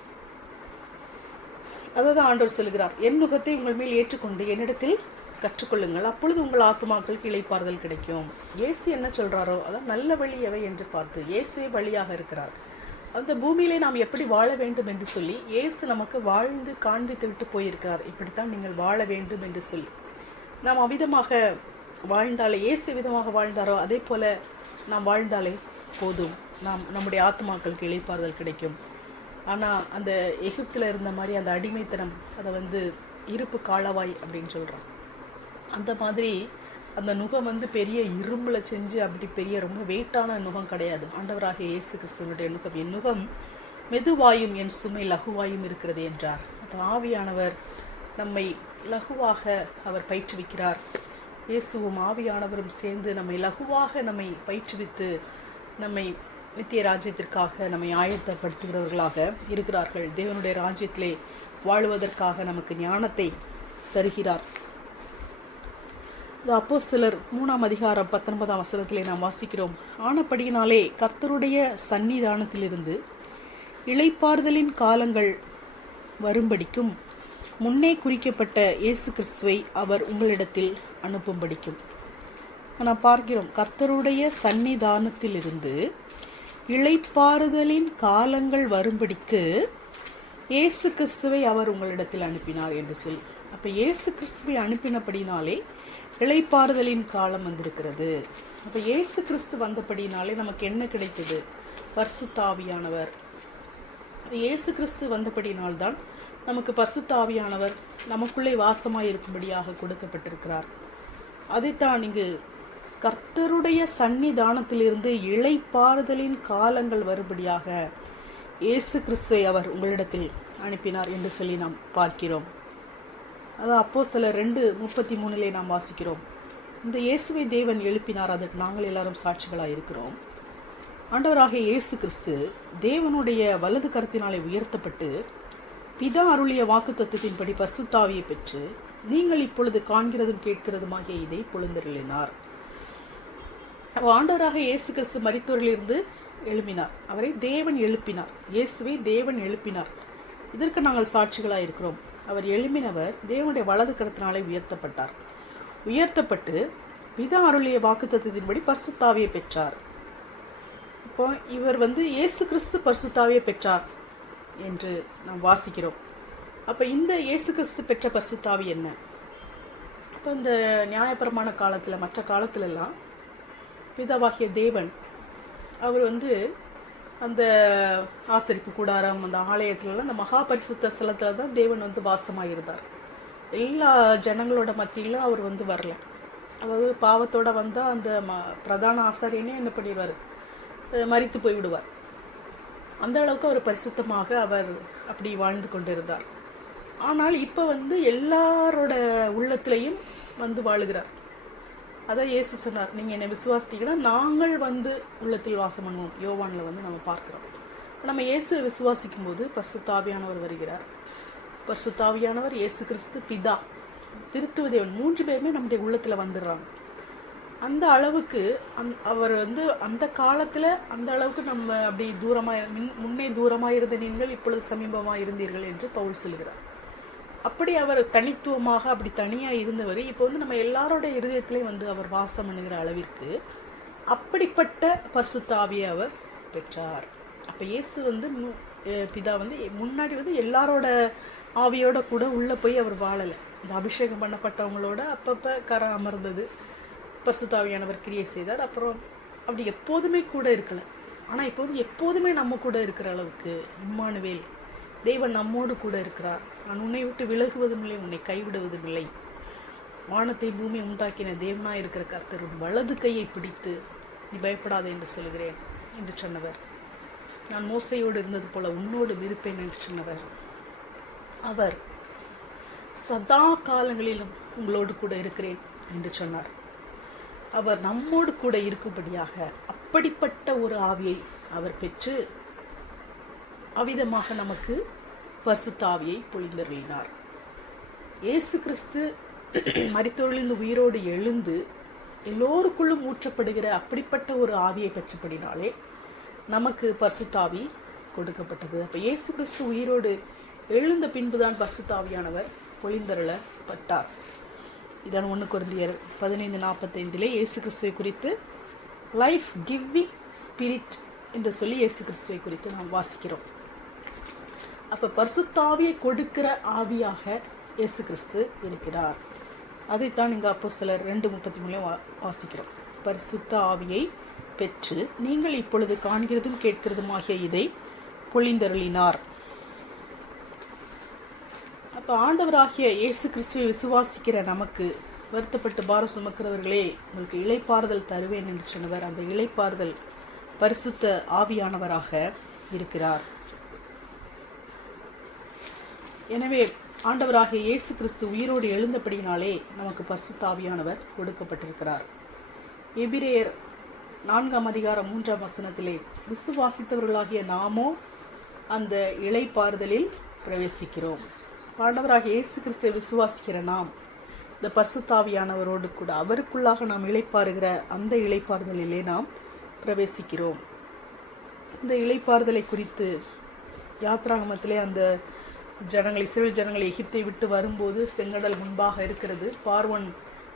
அதாவது ஆண்டவர் சொல்கிறார், என் நுகத்தை உங்கள் மேல் ஏற்றுக்கொண்டு என்னிடத்தில் கற்றுக்கொள்ளுங்கள், அப்பொழுது உங்கள் ஆத்மாக்களுக்கு இளைப்பாறுதல் கிடைக்கும். இயேசு என்ன சொல்கிறாரோ அதான் நல்ல வழி எவை என்று பார்த்து இயேசுவே வழியாக இருக்கிறார். அந்த பூமியிலே நாம் எப்படி வாழ வேண்டும் என்று சொல்லி இயேசு நமக்கு வாழ்ந்து காண்பித்து விட்டு போயிருக்கிறார். இப்படித்தான் நீங்கள் வாழ வேண்டும் என்று சொல்லி நாம் அவ்விதமாக வாழ்ந்தாலே, இயேசு விதமாக வாழ்ந்தாரோ அதே போல நாம் வாழ்ந்தாலே போதும், நம்முடைய ஆத்மாக்களுக்கு இளைப்பாறுதல் கிடைக்கும். ஆனால் அந்த எகிப்தில் இருந்த மாதிரி அந்த அடிமைத்தனம், அதை இருப்பு காலவாய் அப்படின்னு சொல்கிறான். அந்த மாதிரி அந்த நுகம் பெரிய இரும்புல செஞ்சு அப்படி பெரிய ரொம்ப வெயிட்டான நுகம் கிடையாது. ஆண்டவராகிய இயேசு கிறிஸ்துவனுடைய நுகம், என் நுகம் மெதுவாயும் என் சுமை லகுவாயும் இருக்கிறது என்றார். அப்போ ஆவியானவர் நம்மை லகுவாக அவர் பயிற்றுவிக்கிறார். இயேசுவும் ஆவியானவரும் சேர்ந்து நம்மை லகுவாக நம்மை பயிற்றுவித்து நம்மை நித்திய ராஜ்யத்திற்காக நம்மை ஆயத்தப்படுத்துகிறவர்களாக இருக்கிறார்கள். தேவனுடைய ராஜ்யத்திலே வாழுவதற்காக நமக்கு ஞானத்தை தருகிறார். அப்போஸ்தலர் 3:19 நாம் வாசிக்கிறோம், ஆனபடியினாலே கர்த்தருடைய சந்நிதானத்திலிருந்து இளைப்பாறுதலின் காலங்கள் வரும்படிக்கும் முன்னே குறிக்கப்பட்ட இயேசு கிறிஸ்துவை அவர் உங்களிடத்தில் அனுப்பும்படிக்கும். நாம் பார்க்கிறோம், கர்த்தருடைய சந்நிதானத்திலிருந்து இளைப்பாறுதலின் காலங்கள் வரும்படிக்கு இயேசு கிறிஸ்துவை அவர் உங்களிடத்தில் அனுப்பினார் என்று சொல்லி. அப்போ இயேசு கிறிஸ்துவை அனுப்பினபடினாலே இளைப்பாறுதலின் காலம் வந்திருக்கிறது. அப்போ இயேசு கிறிஸ்து வந்தபடினாலே நமக்கு என்ன கிடைத்தது? பரிசுத்த ஆவியானவர். இயேசு கிறிஸ்து வந்தபடினால்தான் நமக்கு பரிசுத்த ஆவியானவர் நமக்குள்ளே வாசமாய் இருக்கும்படியாக கொடுக்கப்பட்டிருக்கிறார். அதைத்தான் இங்கு கர்த்தருடைய சந்நிதானத்திலிருந்து இளைப்பாறுதலின் காலங்கள் வரும்படியாக இயேசு கிறிஸ்துவை அவர் உங்களிடத்தில் அனுப்பினார் என்று சொல்லி நாம் பார்க்கிறோம். அதான் அப்போஸ்தலர் 2:33 நாம் வாசிக்கிறோம், இந்த இயேசுவை தேவன் எழுப்பினார், அதற்கு நாங்கள் எல்லாரும் சாட்சிகளாக இருக்கிறோம். ஆண்டவராகிய இயேசு கிறிஸ்து தேவனுடைய வலது கரத்தினாலே உயர்த்தப்பட்டு பிதா அருளிய வாக்குத்தத்தத்தின்படி பரிசுத்த ஆவியை பெற்று நீங்கள் இப்பொழுது காண்கிறதும் கேட்கிறதுமாகிய இதை பொழிந்தருளினார். ஆண்டவராக இயேசு கிறிஸ்து மரித்தோரிலிருந்து எழுப்பினார். அவரை தேவன் எழுப்பினார். இயேசுவை தேவன் எழுப்பினார். இதற்கு நாங்கள் சாட்சிகளாக இருக்கிறோம். அவர் எழுப்பினவர் தேவனுடைய வலது கரத்தினாலே உயர்த்தப்பட்டார். உயர்த்தப்பட்டு பிதா அருளிய வாக்குத்தத்தத்தின்படி பரிசுத்தாவியை பெற்றார். இப்போ இவர் இயேசு கிறிஸ்து பரிசுத்தாவியை பெற்றார் என்று நாம் வாசிக்கிறோம். அப்போ இந்த இயேசு கிறிஸ்து பெற்ற பரிசுத்தாவி என்ன? இப்போ இந்த நியாயப்பிரமாண காலத்தில், மற்ற காலத்துலலாம் பிதாவாகிய தேவன் அவர் அந்த ஆசரிப்பு கூடாரம், அந்த ஆலயத்துலலாம், அந்த மகா பரிசுத்த ஸ்தலத்தில் தான் தேவன் வாசமாக இருந்தார். எல்லா ஜனங்களோட மத்தியிலும் அவர் வரல. அதாவது பாவத்தோட வந்தால் அந்த பிரதான ஆசாரியனே என்ன பண்ணிடுவார், மரித்து போய்விடுவார். அந்த அளவுக்கு அவர் பரிசுத்தமாக அவர் அப்படி வாழ்ந்து கொண்டிருந்தார். ஆனால் இப்போ எல்லாரோட உள்ளத்திலையும் வாழுகிறார். அதான் இயேசு சொன்னார், நீங்கள் என்னை விசுவாசித்தீங்கன்னா நாங்கள் உள்ளத்தில் வாசம் பண்ணுவோம். யோவானில் நம்ம பார்க்குறோம். நம்ம இயேசுவை விசுவாசிக்கும் போது பரிசுத்தாவியானவர் வருகிறார். பரிசுத்தாவியானவர், இயேசு கிறிஸ்து, பிதா, திருத்துவ தேவன், 3 பேருமே நம்முடைய உள்ளத்தில் வந்துடுறாங்க. அந்த அளவுக்கு அவர் அந்த காலத்தில் அந்த அளவுக்கு நம்ம அப்படி முன்னே தூரமாக இருந்த நீங்கள் இப்பொழுது சமீபமாக இருந்தீர்கள் என்று பவுல் சொல்கிறார். அப்படி அவர் தனித்துவமாக அப்படி தனியாக இருந்தவர் இப்போ நம்ம எல்லாரோட இருதயத்திலையும் அவர் வாசம் பண்ணுகிற அளவிற்கு அப்படிப்பட்ட பரிசுத்தாவியை அவர் பெற்றார். அப்போ இயேசு பிதா முன்னாடி எல்லாரோட ஆவியோட கூட உள்ளே போய் அவர் வாழலை. இந்த அபிஷேகம் பண்ணப்பட்டவங்களோட அப்பப்போ கரை அமர்ந்தது, பரிசுத்தாவியானவர் கிரியை செய்தார். அப்புறம் அப்படி எப்போதுமே கூட இருக்கலை. ஆனால் இப்போது எப்போதுமே நம்ம கூட இருக்கிற அளவுக்கு இம்மானுவேல், தேவன் நம்மோடு கூட இருக்கிறார். நான் உன்னை விட்டு விலகுவதும் இல்லை, உன்னை கைவிடுவதும் இல்லை. வானத்தை பூமி உண்டாக்கின தேவனாய் இருக்கிற கர்த்தர் வலது கையை பிடித்து நீ பயப்படாதே என்று சொல்கிறேன் என்று சொன்னவர். நான் மோசையோடு இருந்தது போல உன்னோடு இருப்பேன் என்று சொன்னவர். அவர் சதா காலங்களிலும் உங்களோடு கூட இருக்கிறேன் என்று சொன்னார். அவர் நம்மோடு கூட இருக்கும்படியாக அப்படிப்பட்ட ஒரு ஆவியை அவர் பெற்று அவ்விதமாக நமக்கு பரிசுத்த ஆவியை பொழிந்தருளினார். இயேசு கிறிஸ்து மரித்தோரிலிருந்து உயிரோடு எழுந்து எல்லோருக்குள்ளும் ஊற்றப்படுகிற அப்படிப்பட்ட ஒரு ஆவியை பெற்றபடினாலே நமக்கு பரிசுத்த ஆவி கொடுக்கப்பட்டது. அப்போ இயேசு கிறிஸ்து உயிரோடு எழுந்த பின்புதான் பரிசுத்த ஆவியானவர் பொழிந்தருளப்பட்டார். இதான் 1 கொரிந்தியர் 15:45 இயேசு கிறிஸ்துவை குறித்து லைஃப் கிவிங் ஸ்பிரிட் என்று சொல்லி இயேசு கிறிஸ்துவை குறித்து நாம் வாசிக்கிறோம். அப்போ பரிசுத்த ஆவியை கொடுக்கிற ஆவியாக இயேசு கிறிஸ்து இருக்கிறார். அதைத்தான் இங்கே அப்போஸ்தலர் 2:33 வாசிக்கிறோம். பரிசுத்த ஆவியை பெற்று நீங்கள் இப்பொழுது காண்கிறதும் கேட்கிறதுமாகிய இதை பொழிந்தருளினார். அப்போ ஆண்டவராகிய இயேசு கிறிஸ்துவை விசுவாசிக்கிற நமக்கு, வருத்தப்பட்டு பாரம் சுமக்கிறவர்களே உங்களுக்கு இளைப்பாறுதல் தருவேன் என்று சொன்னவர், அந்த இளைப்பாறுதல் பரிசுத்த ஆவியானவராக இருக்கிறார். எனவே ஆண்டவராகிய இயேசு கிறிஸ்து உயிரோடு எழுந்தபடியினாலே நமக்கு பரிசுத்த ஆவியானவர் கொடுக்கப்பட்டிருக்கிறார். எபிரேயர் 4:3 விசுவாசித்தவர்களாகிய நாமோ அந்த இளைப்பாறுதலில் பிரவேசிக்கிறோம். ஆண்டவராகிய இயேசு கிறிஸ்துவை விசுவாசிக்கிற நாம் இந்த பரிசுத்த ஆவியானவரோடு கூட அவருக்குள்ளாக நாம் இளைப்பாறுகிற அந்த இளைப்பாறுதலிலே நாம் பிரவேசிக்கிறோம். இந்த இளைப்பாறுதலை குறித்து யாத்ராகமத்திலே அந்த இஸ்ரவேல் ஜனங்கள் எகிப்தை விட்டு வரும்போது செங்கடல் முன்பாக இருக்கிறது, பார்வோன்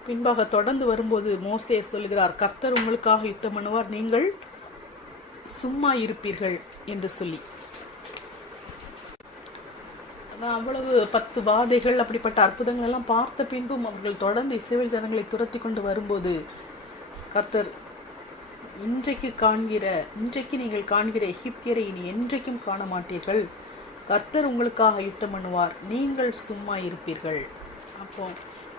பின்பாக தொடர்ந்து வரும்போது மோசே சொல்கிறார், கர்த்தர் உங்களுக்காக யுத்தம் பண்ணுவார், நீங்கள் சும்மா இருப்பீர்கள் என்று சொல்லி. அவ்வளவு 10 வாதைகள் அப்படிப்பட்ட அற்புதங்கள் எல்லாம் பார்த்த பின்பும் அவர்கள் தொடர்ந்து இஸ்ரவேல் ஜனங்களை துரத்தி கொண்டு வரும்போது கர்த்தர் இன்றைக்கு நீங்கள் காண்கிற எகிப்தியரை இனி என்றைக்கும் காண மாட்டீர்கள், கர்த்தர் உங்களுக்காக யுத்தம் பண்ணுவார், நீங்கள் சும்மா இருப்பீர்கள். அப்போ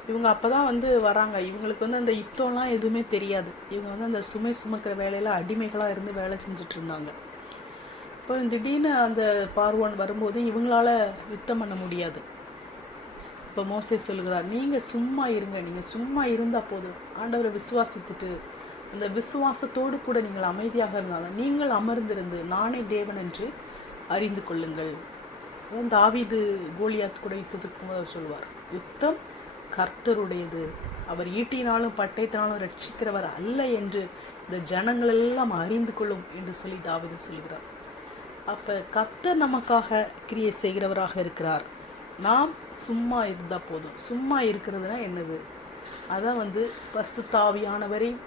இவங்க அப்போதான் வராங்க. இவங்களுக்கு அந்த யுத்தம்லாம் எதுவுமே தெரியாது. இவங்க அந்த சுமை சுமக்கிற வேலையில் அடிமைகளாக இருந்து வேலை செஞ்சுட்டு இருந்தாங்க. இப்போ திடீர்னு அந்த பார்வோன் வரும்போது இவங்களால யுத்தம் பண்ண முடியாது. இப்போ மோசே சொல்லுகிறார், நீங்கள் சும்மா இருங்க, நீங்கள் சும்மா இருந்தால் போதும். ஆண்டவரை விசுவாசித்துட்டு அந்த விசுவாசத்தோடு கூட நீங்கள் அமைதியாக இருந்தாலும் நீங்கள் அமர்ந்திருந்து நானே தேவன் என்று அறிந்து கொள்ளுங்கள். தாவீது கோலியாத் கூட யுத்தத்துக்கு அவர் சொல்வார், யுத்தம் கர்த்தருடையது. அவர் ஈட்டினாலும் பட்டயத்தினாலும் ரட்சிக்கிறவர் அல்ல என்று இந்த ஜனங்கள் எல்லாம் அறிந்து கொள்ளும் என்று சொல்லி தாவீது சொல்கிறார். அப்ப கர்த்தர் நமக்காக கிரியை செய்கிறவராக இருக்கிறார். நாம் சும்மா இருந்தால் போதும். சும்மா இருக்கிறதுனா என்னது? அதான் பரிசுத்தாவியானவரின்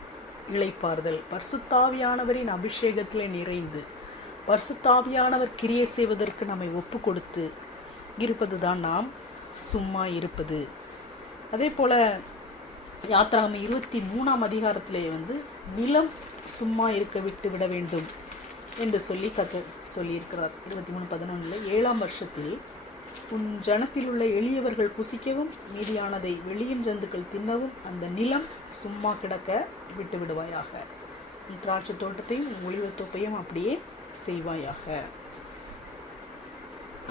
இளைப்பாறுதல், பரிசுத்தாவியானவரின் அபிஷேகத்திலே நிறைந்து பரிசுத்தாவியானவர் கிரியை செய்வதற்கு நம்மை ஒப்பு கொடுத்து இருப்பது தான் நாம் சும்மா இருப்பது. அதே போல யாத்திராகமம் 23ஆம் அதிகாரத்திலே நிலம் சும்மா இருக்க விட்டு விட வேண்டும் என்று சொல்லி கர்த்தர் சொல்லியிருக்கிறார். 23:11 7ஆம் வருஷத்தில் உன் ஜனத்தில் உள்ள எளியவர்கள் புசிக்கவும் மீதியானதை வெளியின் ஜந்துக்கள் தின்னவும் அந்த நிலம் சும்மா கிடக்க விட்டு விடுவாயாக. உன் திராட்சை தோட்டத்தையும் உன் ஒலிவத்தோப்பையும் அப்படியே செய்வாயாக.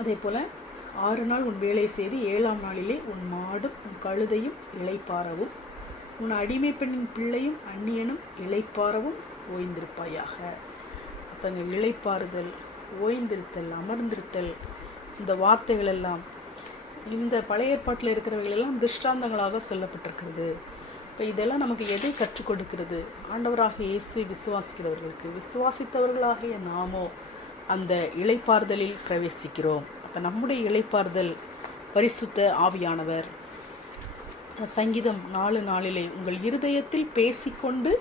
அதே போல 6 நாள் உன் வேலை செய்து 7ஆம் நாளிலே உன் மாடும் உன் கழுதையும் இளைப்பாறவும் உன் அடிமை பெண்ணின் பிள்ளையும் அந்நியனும் இளைப்பாறவும் ஓய்ந்திருப்பாயாக. அப்போ இங்கே இளைப்பாறுதல், ஓய்ந்திருத்தல், அமர்ந்திருத்தல், இந்த வார்த்தைகள் எல்லாம் இந்த பழைய ஏற்பாட்டில் இருக்கிறவைகள் எல்லாம் திருஷ்டாந்தங்களாக சொல்லப்பட்டிருக்கிறது. இப்போ இதெல்லாம் நமக்கு எதை கற்றுக் கொடுக்கிறது? ஆண்டவராக இயேசு விசுவாசிக்கிறவர்களுக்கு, விசுவாசித்தவர்களாகிய நாமோ அந்த இளைப்பாறுதலில் பிரவேசிக்கிறோம். அப்போ நம்முடைய இளைப்பாறுதல் பரிசுத்த ஆவியானவர். சங்கீதம் 4:4 உங்கள் இருதயத்தில் பேசிக்கொண்டு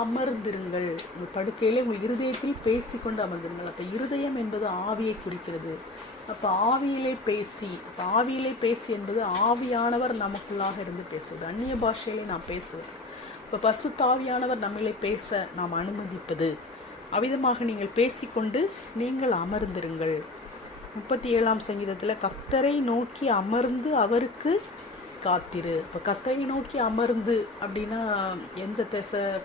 அமர்ந்திருங்கள். உங்கள் படுக்கையிலே உங்கள் இருதயத்தில் பேசிக்கொண்டு அமர்ந்திருங்கள். அப்போ இருதயம் என்பது ஆவியை குறிக்கிறது. அப்போ ஆவியிலே பேசி என்பது ஆவியானவர் நமக்குள்ளாக இருந்து பேசுவது, அந்நிய பாஷையிலே நாம் பேசுவது. இப்போ பரிசுத்த ஆவியானவர் நம்மளை பேச நாம் அனுமதிப்பது. அவ்விதமாக நீங்கள் பேசிக்கொண்டு நீங்கள் அமர்ந்திருங்கள். 37ஆம் சங்கீதத்தில் கர்த்தரை நோக்கி அமர்ந்து அவருக்கு காத்திரு. இப்போ கர்த்தரை நோக்கி அமர்ந்து அப்படின்னா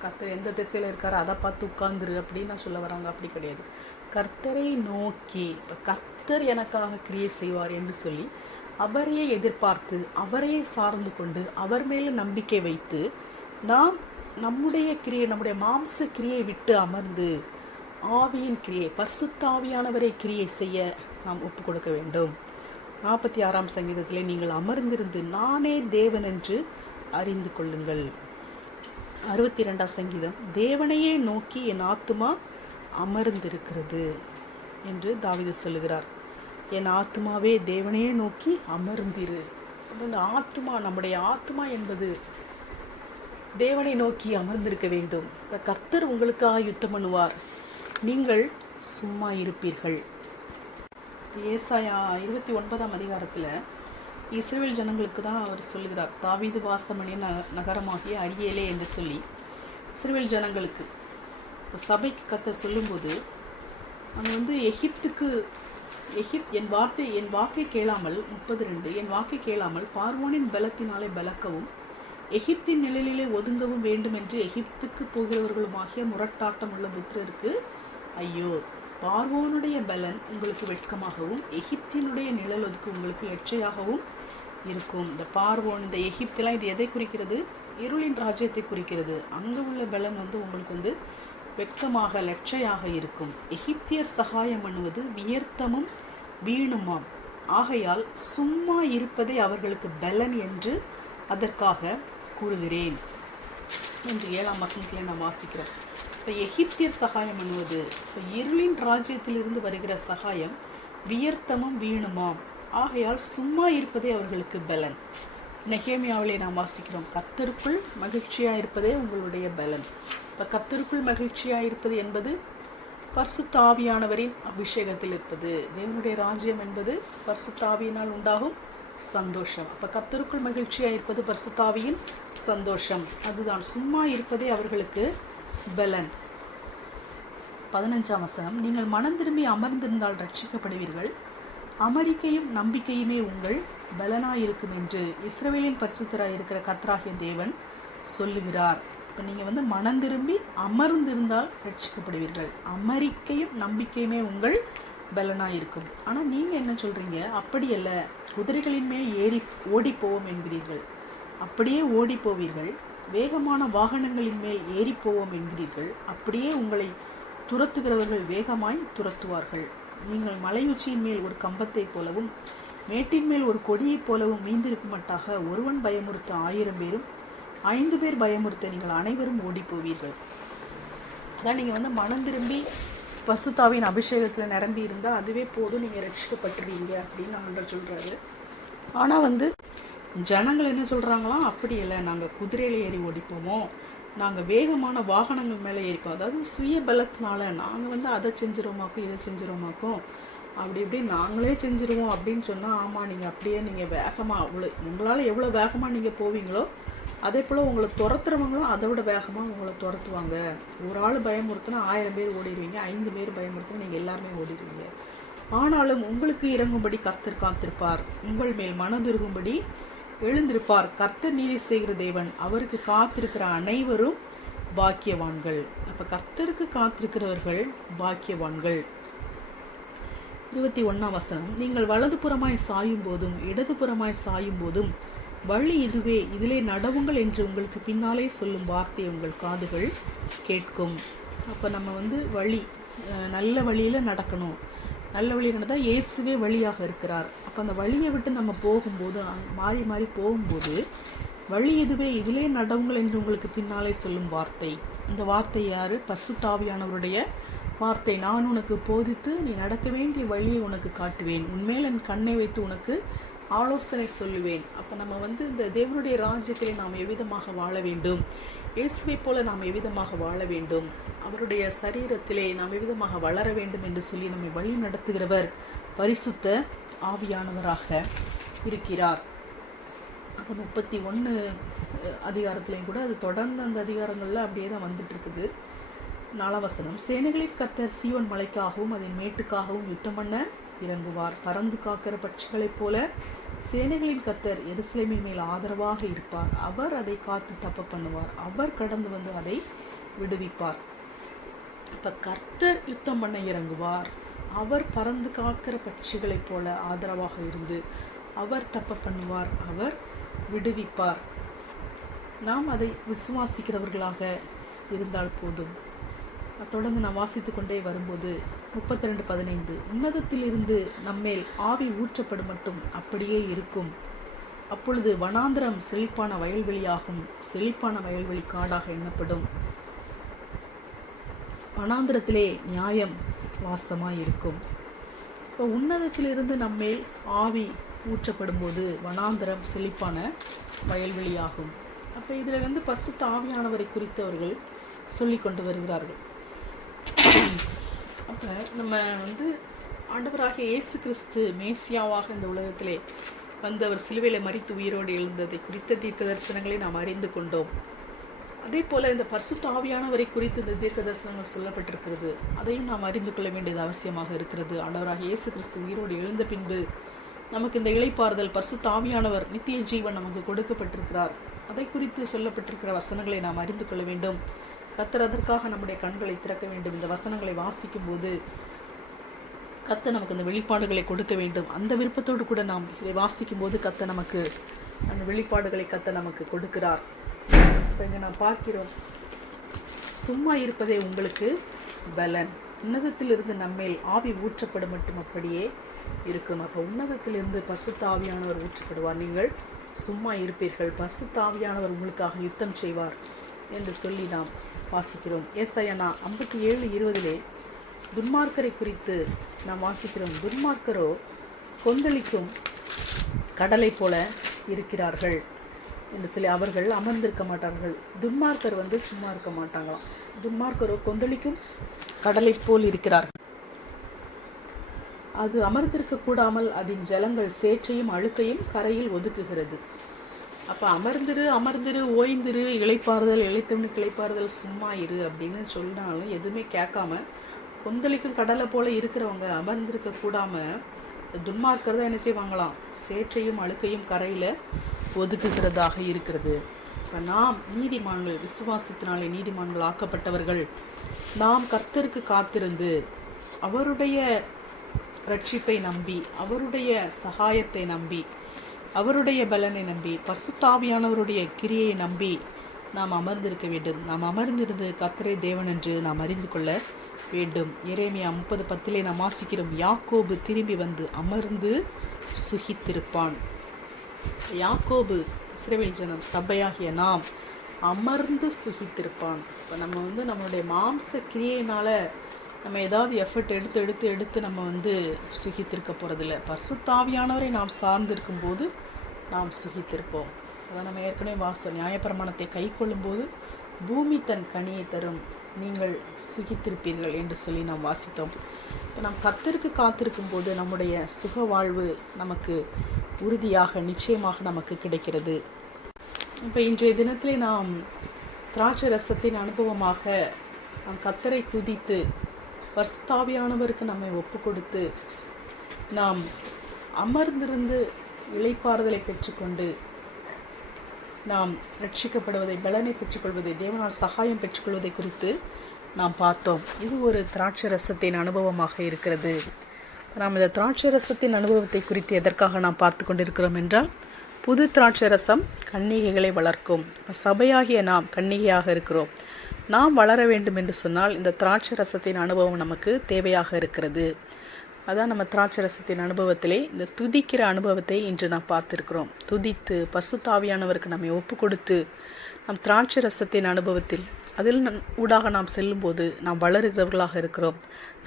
கர்த்தர் எந்த திசையில் இருக்காரோ அதை பார்த்து உட்கார்ந்துரு அப்படின்னு சொல்ல வராங்க. அப்படி கிடையாது. கர்த்தரை நோக்கி, இப்போ கர்த்தர் எனக்காக கிரியை செய்வார் என்று சொல்லி அவரையே எதிர்பார்த்து அவரையே சார்ந்து கொண்டு அவர் மேலே நம்பிக்கை வைத்து நாம் நம்முடைய மாம்ச கிரியை விட்டு அமர்ந்து ஆவியின் கிரியை, பரிசுத்த ஆவியானவரை கிரியை செய்ய நாம் ஒப்பு கொடுக்க வேண்டும். 46ஆம் சங்கீதத்திலே நீங்கள் அமர்ந்திருந்து நானே தேவன் என்று அறிந்து கொள்ளுங்கள். 62ஆம் சங்கீதம் தேவனையே நோக்கி என் ஆத்துமா அமர்ந்திருக்கிறது என்று தாவீது சொல்லுகிறார். என் ஆத்துமாவே தேவனையே நோக்கி அமர்ந்திரு. இந்த ஆத்துமா, நம்முடைய ஆத்துமா என்பது தேவனை நோக்கி அமர்ந்திருக்க வேண்டும். கர்த்தர் உங்களுக்காக யுத்தம் பண்ணுவார், நீங்கள் சும்மா இருப்பீர்கள். ஏசாயா 29ஆம் அதிகாரத்தில் இஸ்ரவேல் ஜனங்களுக்கு தான் அவர் சொல்லுகிறார். தாவீது வாசமணி நகரமாகிய அரியேலே என்று சொல்லி இஸ்ரவேல் ஜனங்களுக்கு சபைக்கு கர்த்தர் சொல்லும்போது அங்கே என் வாக்கை கேளாமல் 32 என் வாக்கை கேளாமல் பார்வோனின் பலத்தினாலே பலக்கவும் எகிப்தின் நிழலிலே ஒதுங்கவும் வேண்டும் என்று எகிப்துக்கு போகிறவர்களுமாகிய முரட்டாட்டம் உள்ள புத்திரருக்கு ஐயோ, பார்வோனுடைய பலன் உங்களுக்கு வெட்கமாகவும் எகிப்தினுடைய நிழல் ஒதுக்கு உங்களுக்கு லட்சையாகவும் இருக்கும். இந்த பார்வோன், இந்த எகிப்தெல்லாம் இது எதை குறிக்கிறது? இருளின் ராஜ்யத்தை குறிக்கிறது. அங்கே உள்ள பலன் உங்களுக்கு வெட்கமாக லட்சையாக இருக்கும். எகிப்தியர் சகாயம் பண்ணுவது வியர்த்தமும் வீணுமாம். ஆகையால் சும்மா இருப்பதே அவர்களுக்கு பலன் என்று அதற்காக கூறுகிறேன் என்று 7ஆம் வசனத்தில் நாம் வாசிக்கிறோம். இப்போ எகிப்தியர் சகாயம் பண்ணுவது, இப்போ இருளின் ராஜ்யத்திலிருந்து வருகிற சகாயம் வியர்த்தமும் வீணுமாம். ஆகையால் சும்மா இருப்பதே அவர்களுக்கு பலன். நெகேமியாவிலே நாம் வாசிக்கிறோம், கர்த்தருக்குள் மகிழ்ச்சியாக இருப்பதே உங்களுடைய பலன். இப்போ கர்த்தருக்குள் மகிழ்ச்சியாக இருப்பது என்பது பரிசுத்த ஆவியானவரின் அபிஷேகத்தில் இருப்பது. தேவனுடைய ராஜ்யம் என்பது பரிசுத்த ஆவியினால் உண்டாகும் சந்தோஷம். அப்போ கர்த்தருக்குள் மகிழ்ச்சியாக இருப்பது பரிசுத்த ஆவியின் சந்தோஷம். அதுதான் சும்மா இருப்பதே அவர்களுக்கு பலன். 15ஆம் வசனம் நீங்கள் மனம் திரும்பி அமர்ந்திருந்தால் ரட்சிக்கப்படுவீர்கள், அமெரிக்கையும் நம்பிக்கையுமே உங்கள் பலனாயிருக்கும் என்று இஸ்ரவேலின் பரிசுத்தராயிருக்கிற கர்த்தராகிய தேவன் சொல்லுகிறார். இப்போ நீங்கள் மனம் திரும்பி அமர்ந்திருந்தால் ரட்சிக்கப்படுவீர்கள், அமெரிக்கையும் நம்பிக்கையுமே உங்கள் பலனாயிருக்கும். ஆனால் நீங்கள் என்ன சொல்கிறீங்க? அப்படி அல்ல, குதிரைகளின் மேல் ஏறி ஓடி போவோம் என்கிறீர்கள். அப்படியே ஓடி போவீர்கள். வேகமான வாகனங்களின் மேல் ஏறி போவோம் என்கிறீர்கள். அப்படியே உங்களை துரத்துகிறவர்கள் வேகமாய் துரத்துவார்கள். நீங்கள் மலையுச்சியின் மேல் ஒரு கம்பத்தை போலவும் மேட்டின் மேல் ஒரு கொடியைப் போலவும் மீந்திருக்குமட்டாக ஒருவன் பயமுறுத்த 1000 பேரும் 5 பேர் பயமுறுத்த நீங்கள் அனைவரும் ஓடி போவீர்கள். அதான் நீங்கள் மனம் திரும்பி பசுத்தாவின் அபிஷேகத்தில் நிரம்பி இருந்தால் அதுவே போதும், நீங்கள் ரட்சிக்கப்பட்டுருவீங்க அப்படின்னு ஆண்டவர் சொல்கிறாரு. ஆனால் ஜனங்கள் என்ன சொல்கிறாங்களாம், அப்படி இல்லை, நாங்கள் குதிரையில் ஏறி ஓடிப்போமோ, நாங்கள் வேகமான வாகனங்கள் மேலே ஏறிப்போம், அதாவது சுய பலத்தினால நாங்கள் அதை செஞ்சிருவோமாக்கும் இதை செஞ்சிருவோமாக்கும் அப்படி இப்படி நாங்களே செஞ்சுருவோம் அப்படின்னு சொன்னால், ஆமாம் நீங்கள் அப்படியே நீங்கள் வேகமாக உங்களால் எவ்வளோ வேகமாக நீங்கள் போவீங்களோ அதே போல் உங்களை துரத்துறவங்களும் அதை விட வேகமாக உங்களை துரத்துவாங்க. ஒரு ஆள் பயமுறுத்தினா 1000 பேர் ஓடிடுவீங்க, 5 பேர் பயமுறுத்தினா நீங்கள் எல்லாருமே ஓடிடுவீங்க. ஆனாலும் உங்களுக்கு இறங்கும்படி கர்த்தர் காத்திருப்பார், உங்கள் மேல் மனதிருகும்படி எழுந்திருப்பார். கர்த்தர் நீதி செய்கிற தேவன், அவருக்கு காத்திருக்கிற அனைவரும் பாக்கியவான்கள். அப்போ கர்த்தருக்கு காத்திருக்கிறவர்கள் பாக்கியவான்கள். 21ஆம் வசனம், நீங்கள் வலதுபுறமாய் சாயும் போதும் இடதுபுறமாய் சாயும் போதும் வழி இதுவே, இதிலே நடவுங்கள் என்று உங்களுக்கு பின்னாலே சொல்லும் வார்த்தை உங்கள் காதுகள் கேட்கும். அப்போ நம்ம வழி, நல்ல வழியில் நடக்கணும். நல்ல வழியில் நடந்தால் இயேசுவே வழியாக இருக்கிறார். அப்போ அந்த வழியை விட்டு நம்ம போகும்போது, மாறி மாறி போகும்போது, வழி இதுவே, இதிலே நடவுங்கள் என்று உங்களுக்கு பின்னாலே சொல்லும் வார்த்தை. இந்த வார்த்தை யார்? பரிசுத்த ஆவியானவருடைய வார்த்தை. நான் உனக்கு போதித்து நீ நடக்க வேண்டிய வழியை உனக்கு காட்டுவேன், உன்மேல் என் கண்ணை வைத்து உனக்கு ஆலோசனை சொல்லுவேன். அப்போ நம்ம இந்த தேவனுடைய ராஜ்யத்திலே நாம் எவ்விதமாக வாழ வேண்டும், இயேசுவை போல நாம் எவ்விதமாக வாழ வேண்டும், அவருடைய சரீரத்திலே நாம் எவ்விதமாக வளர வேண்டும் என்று சொல்லி நம்மை வழி நடத்துகிறவர் பரிசுத்த ஆவியானவராக இருக்கிறார். அப்போ 31 அதிகாரத்திலையும் கூட அது தொடர்ந்து அந்த அதிகாரங்களில் அப்படியே தான் வந்துட்டு இருக்குது. 4ஆம் வசனம், சேனைகளின் கர்த்தர் சீயோன் மலைக்காகவும் அதன் மேட்டுக்காகவும் யுத்தம் பண்ண இறங்குவார். பறந்து காக்கிற பட்சிகளைப் போல சேனைகளின் கர்த்தர் எருசலேமின் மேல் ஆதரவாக இருப்பார். அவர் அதை காத்து தப்ப பண்ணுவார், அவர் கடந்து அதை விடுவிப்பார். அப்ப கர்த்தர் யுத்தம் பண்ண இறங்குவார், அவர் பறந்து காக்கிற பட்சிகளைப் போல ஆதரவாக இருந்து அவர் தப்ப பண்ணுவார், அவர் விடுவிப்பார். நாம் அதை விசுவாசிக்கிறவர்களாக இருந்தால் போதும். தொடர்ந்து நான் வாசித்து கொண்டே வரும்போது 32:15, உன்னதத்தில் இருந்து நம்மேல் ஆவி ஊற்றப்படும் மட்டும் அப்படியே இருக்கும். அப்பொழுது வனாந்திரம் செழிப்பான வயல்வெளியாகும், செழிப்பான வயல்வெளி காடாக எண்ணப்படும். வனாந்திரத்திலே நியாயம் வாசமாய் இருக்கும். இப்போ உன்னதத்திலிருந்து நம்மேல் ஆவி ஊற்றப்படும் போது வனாந்திரம் செழிப்பான வயல்வெளியாகும். அப்போ இதில் பரிசுத்த ஆவியானவரை குறித்தவர்கள் சொல்லி கொண்டு வருகிறார்கள். அப்போ நம்ம ஆண்டவராகிய இயேசு கிறிஸ்து மேசியாவாக இந்த உலகத்திலே அவர் சிலுவையில் மரித்து உயிரோடு எழுந்ததை குறித்த தீர்க்க தரிசனங்களை நாம் அறிந்து கொண்டோம். அதே போல் இந்த பரிசுத்த ஆவியானவரை குறித்து இந்த தீர்க்க தரிசனங்கள் சொல்லப்பட்டிருக்கிறது, அதையும் நாம் அறிந்து கொள்ள வேண்டியது அவசியமாக இருக்கிறது. ஆண்டவராகிய இயேசு கிறிஸ்து உயிரோடு எழுந்த பின்பு நமக்கு இந்த இளைப்பாறுதல் பரிசுத்த ஆவியானவர் நித்திய ஜீவன் நமக்கு கொடுக்கப்பட்டிருக்கிறார். அதை குறித்து சொல்லப்பட்டிருக்கிற வசனங்களை நாம் அறிந்து கொள்ள வேண்டும். கர்த்தர் அதற்காக நம்முடைய கண்களை திறக்க வேண்டும். இந்த வசனங்களை வாசிக்கும் போது கர்த்தர் நமக்கு அந்த வெளிப்பாடுகளை கொடுக்க வேண்டும். அந்த விருப்பத்தோடு கூட நாம் இதை வாசிக்கும் போது கர்த்தர் நமக்கு அந்த வெளிப்பாடுகளை கர்த்தர் நமக்கு கொடுக்கிறார். இப்போ இங்கே நாம் பார்க்கிறோம், சும்மா இருப்பதே உங்களுக்கு பலன், உன்னதத்திலிருந்து நம்மேல் ஆவி ஊற்றப்படும் மட்டும் அப்படியே இருக்கும். அப்போ உன்னதத்திலிருந்து பரிசுத்த ஆவியானவர் ஊற்றப்படுவார், நீங்கள் சும்மா இருப்பீர்கள், பரிசுத்த ஆவியானவர் உங்களுக்காக யுத்தம் செய்வார் என்று சொல்லி நாம் வாசிக்கிறோம். ஏசாயா 57:20 துன்மார்க்கரை குறித்து நாம் வாசிக்கிறோம். துன்மார்க்கரோ கொந்தளிக்கும் கடலை போல இருக்கிறார்கள் என்று சொல்லி அவர்கள் அமர்ந்திருக்க மாட்டார்கள். துன்மார்க்கர் சும்மா இருக்க மாட்டாங்களாம். துன்மார்க்கரோ கொந்தளிக்கும் கடலை போல் இருக்கிறார்கள், அது அமர்ந்திருக்க கூடாமல் அதன் ஜலங்கள் சேற்றையும் அழுக்கையும் கரையில் ஒதுக்குகிறது. அப்போ அமர்ந்திரு ஓய்ந்திரு, இளைத்தவனுக்கு இளைப்பாறுதல், சும்மா இரு அப்படின்னு சொன்னாலும் எதுவுமே கேட்காம கொந்தளிக்கும் கடலை போல இருக்கிறவங்க அமர்ந்திருக்க கூடாம துன்மார்க்கர் தான் என்ன செய்வாங்களாம், சேற்றையும் அழுக்கையும் கரையில் ஒதுக்குகிறதாக இருக்கிறது. இப்போ நாம் நீதிமான்கள், விசுவாசத்தினாலே நீதிமான்கள் ஆக்கப்பட்டவர்கள், நாம் கர்த்தருக்கு காத்திருந்து அவருடைய ரட்சிப்பை நம்பி, அவருடைய சகாயத்தை நம்பி, அவருடைய பலனை நம்பி, பரிசுத்த ஆவியானவருடைய கிரியை நம்பி நாம் அமர்ந்திருக்க வேண்டும். நாம் அமர்ந்திருந்து கர்த்தரே தேவன் என்று நாம் அறிந்து கொள்ள வேண்டும். எரேமியா 30:10 நாம் வாசிக்கிறோம், யாக்கோபு திரும்பி வந்து அமர்ந்து சுகித்திருப்பான். யாக்கோபு இஸ்ரவேல் ஜனம் சபையாகிய நாம் அமர்ந்து சுகித்திருப்பான். இப்போ நம்ம நம்மளுடைய மாம்ச கிரியையினால் நம்ம ஏதாவது எஃபர்ட் எடுத்து நம்ம சுகித்திருக்க போகிறதில்ல. பரிசுத்தாவியானவரை நாம் சார்ந்திருக்கும் போது நாம் சுகித்திருப்போம். அதான் நம்ம ஏற்கனவே வாசம் நியாயப்பிரமாணத்தை கை கொள்ளும்போது பூமி தன் கனியை தரும், நீங்கள் சுகித்திருப்பீர்கள் என்று சொல்லி நாம் வாசித்தோம். இப்போ நாம் கர்த்தருக்கு காத்திருக்கும் போது நம்முடைய சுக வாழ்வு நமக்கு உறுதியாக நிச்சயமாக நமக்கு கிடைக்கிறது. இப்போ இன்றைய தினத்திலே நாம் திராட்சை ரசத்தின் அனுபவமாக நாம் கர்த்தரை துதித்து பரிசுத்தாவியானவருக்கு நம்மை ஒப்பு கொடுத்து நாம் அமர்ந்திருந்து இளைப்பாறுதலை பெற்றுக்கொண்டு நாம் ரட்சிக்கப்படுவதை, பலனை பெற்றுக்கொள்வதை, தேவனால் சகாயம் பெற்றுக்கொள்வதை குறித்து நாம் பார்த்தோம். இது ஒரு திராட்சை ரசத்தின் அனுபவமாக இருக்கிறது. நாம் இந்த திராட்சை ரசத்தின் அனுபவத்தை குறித்து எதற்காக நாம் பார்த்து கொண்டிருக்கிறோம் என்றால், புது திராட்சை ரசம் கன்னிகைகளை வளர்க்கும். சபையாகிய நாம் கன்னிகையாக இருக்கிறோம். நாம் வளர வேண்டும் என்று சொன்னால் இந்த திராட்சை ரசத்தின் அனுபவம் நமக்கு தேவையாக இருக்கிறது. அதான் நம்ம திராட்சை ரசத்தின் அனுபவத்திலே இந்த துதிக்கிற அனுபவத்தை இன்று நாம் பார்த்துருக்கிறோம். துதித்து பரிசுத்தாவியானவருக்கு நம்மை ஒப்பு கொடுத்து நம் திராட்சை ரசத்தின் அனுபவத்தில் அதில் ஊடாக நாம் செல்லும்போது நாம் வளருகிறவர்களாக இருக்கிறோம்.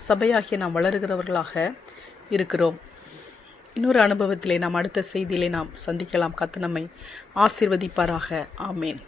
சபையாகிய நாம் வளருகிறவர்களாக இருக்கிறோம். இன்னொரு அனுபவத்திலே நாம் அடுத்த செய்தியிலே நாம் சந்திக்கலாம். கர்த்தர் நம்மை ஆசீர்வதிப்பாராக. ஆமேன்.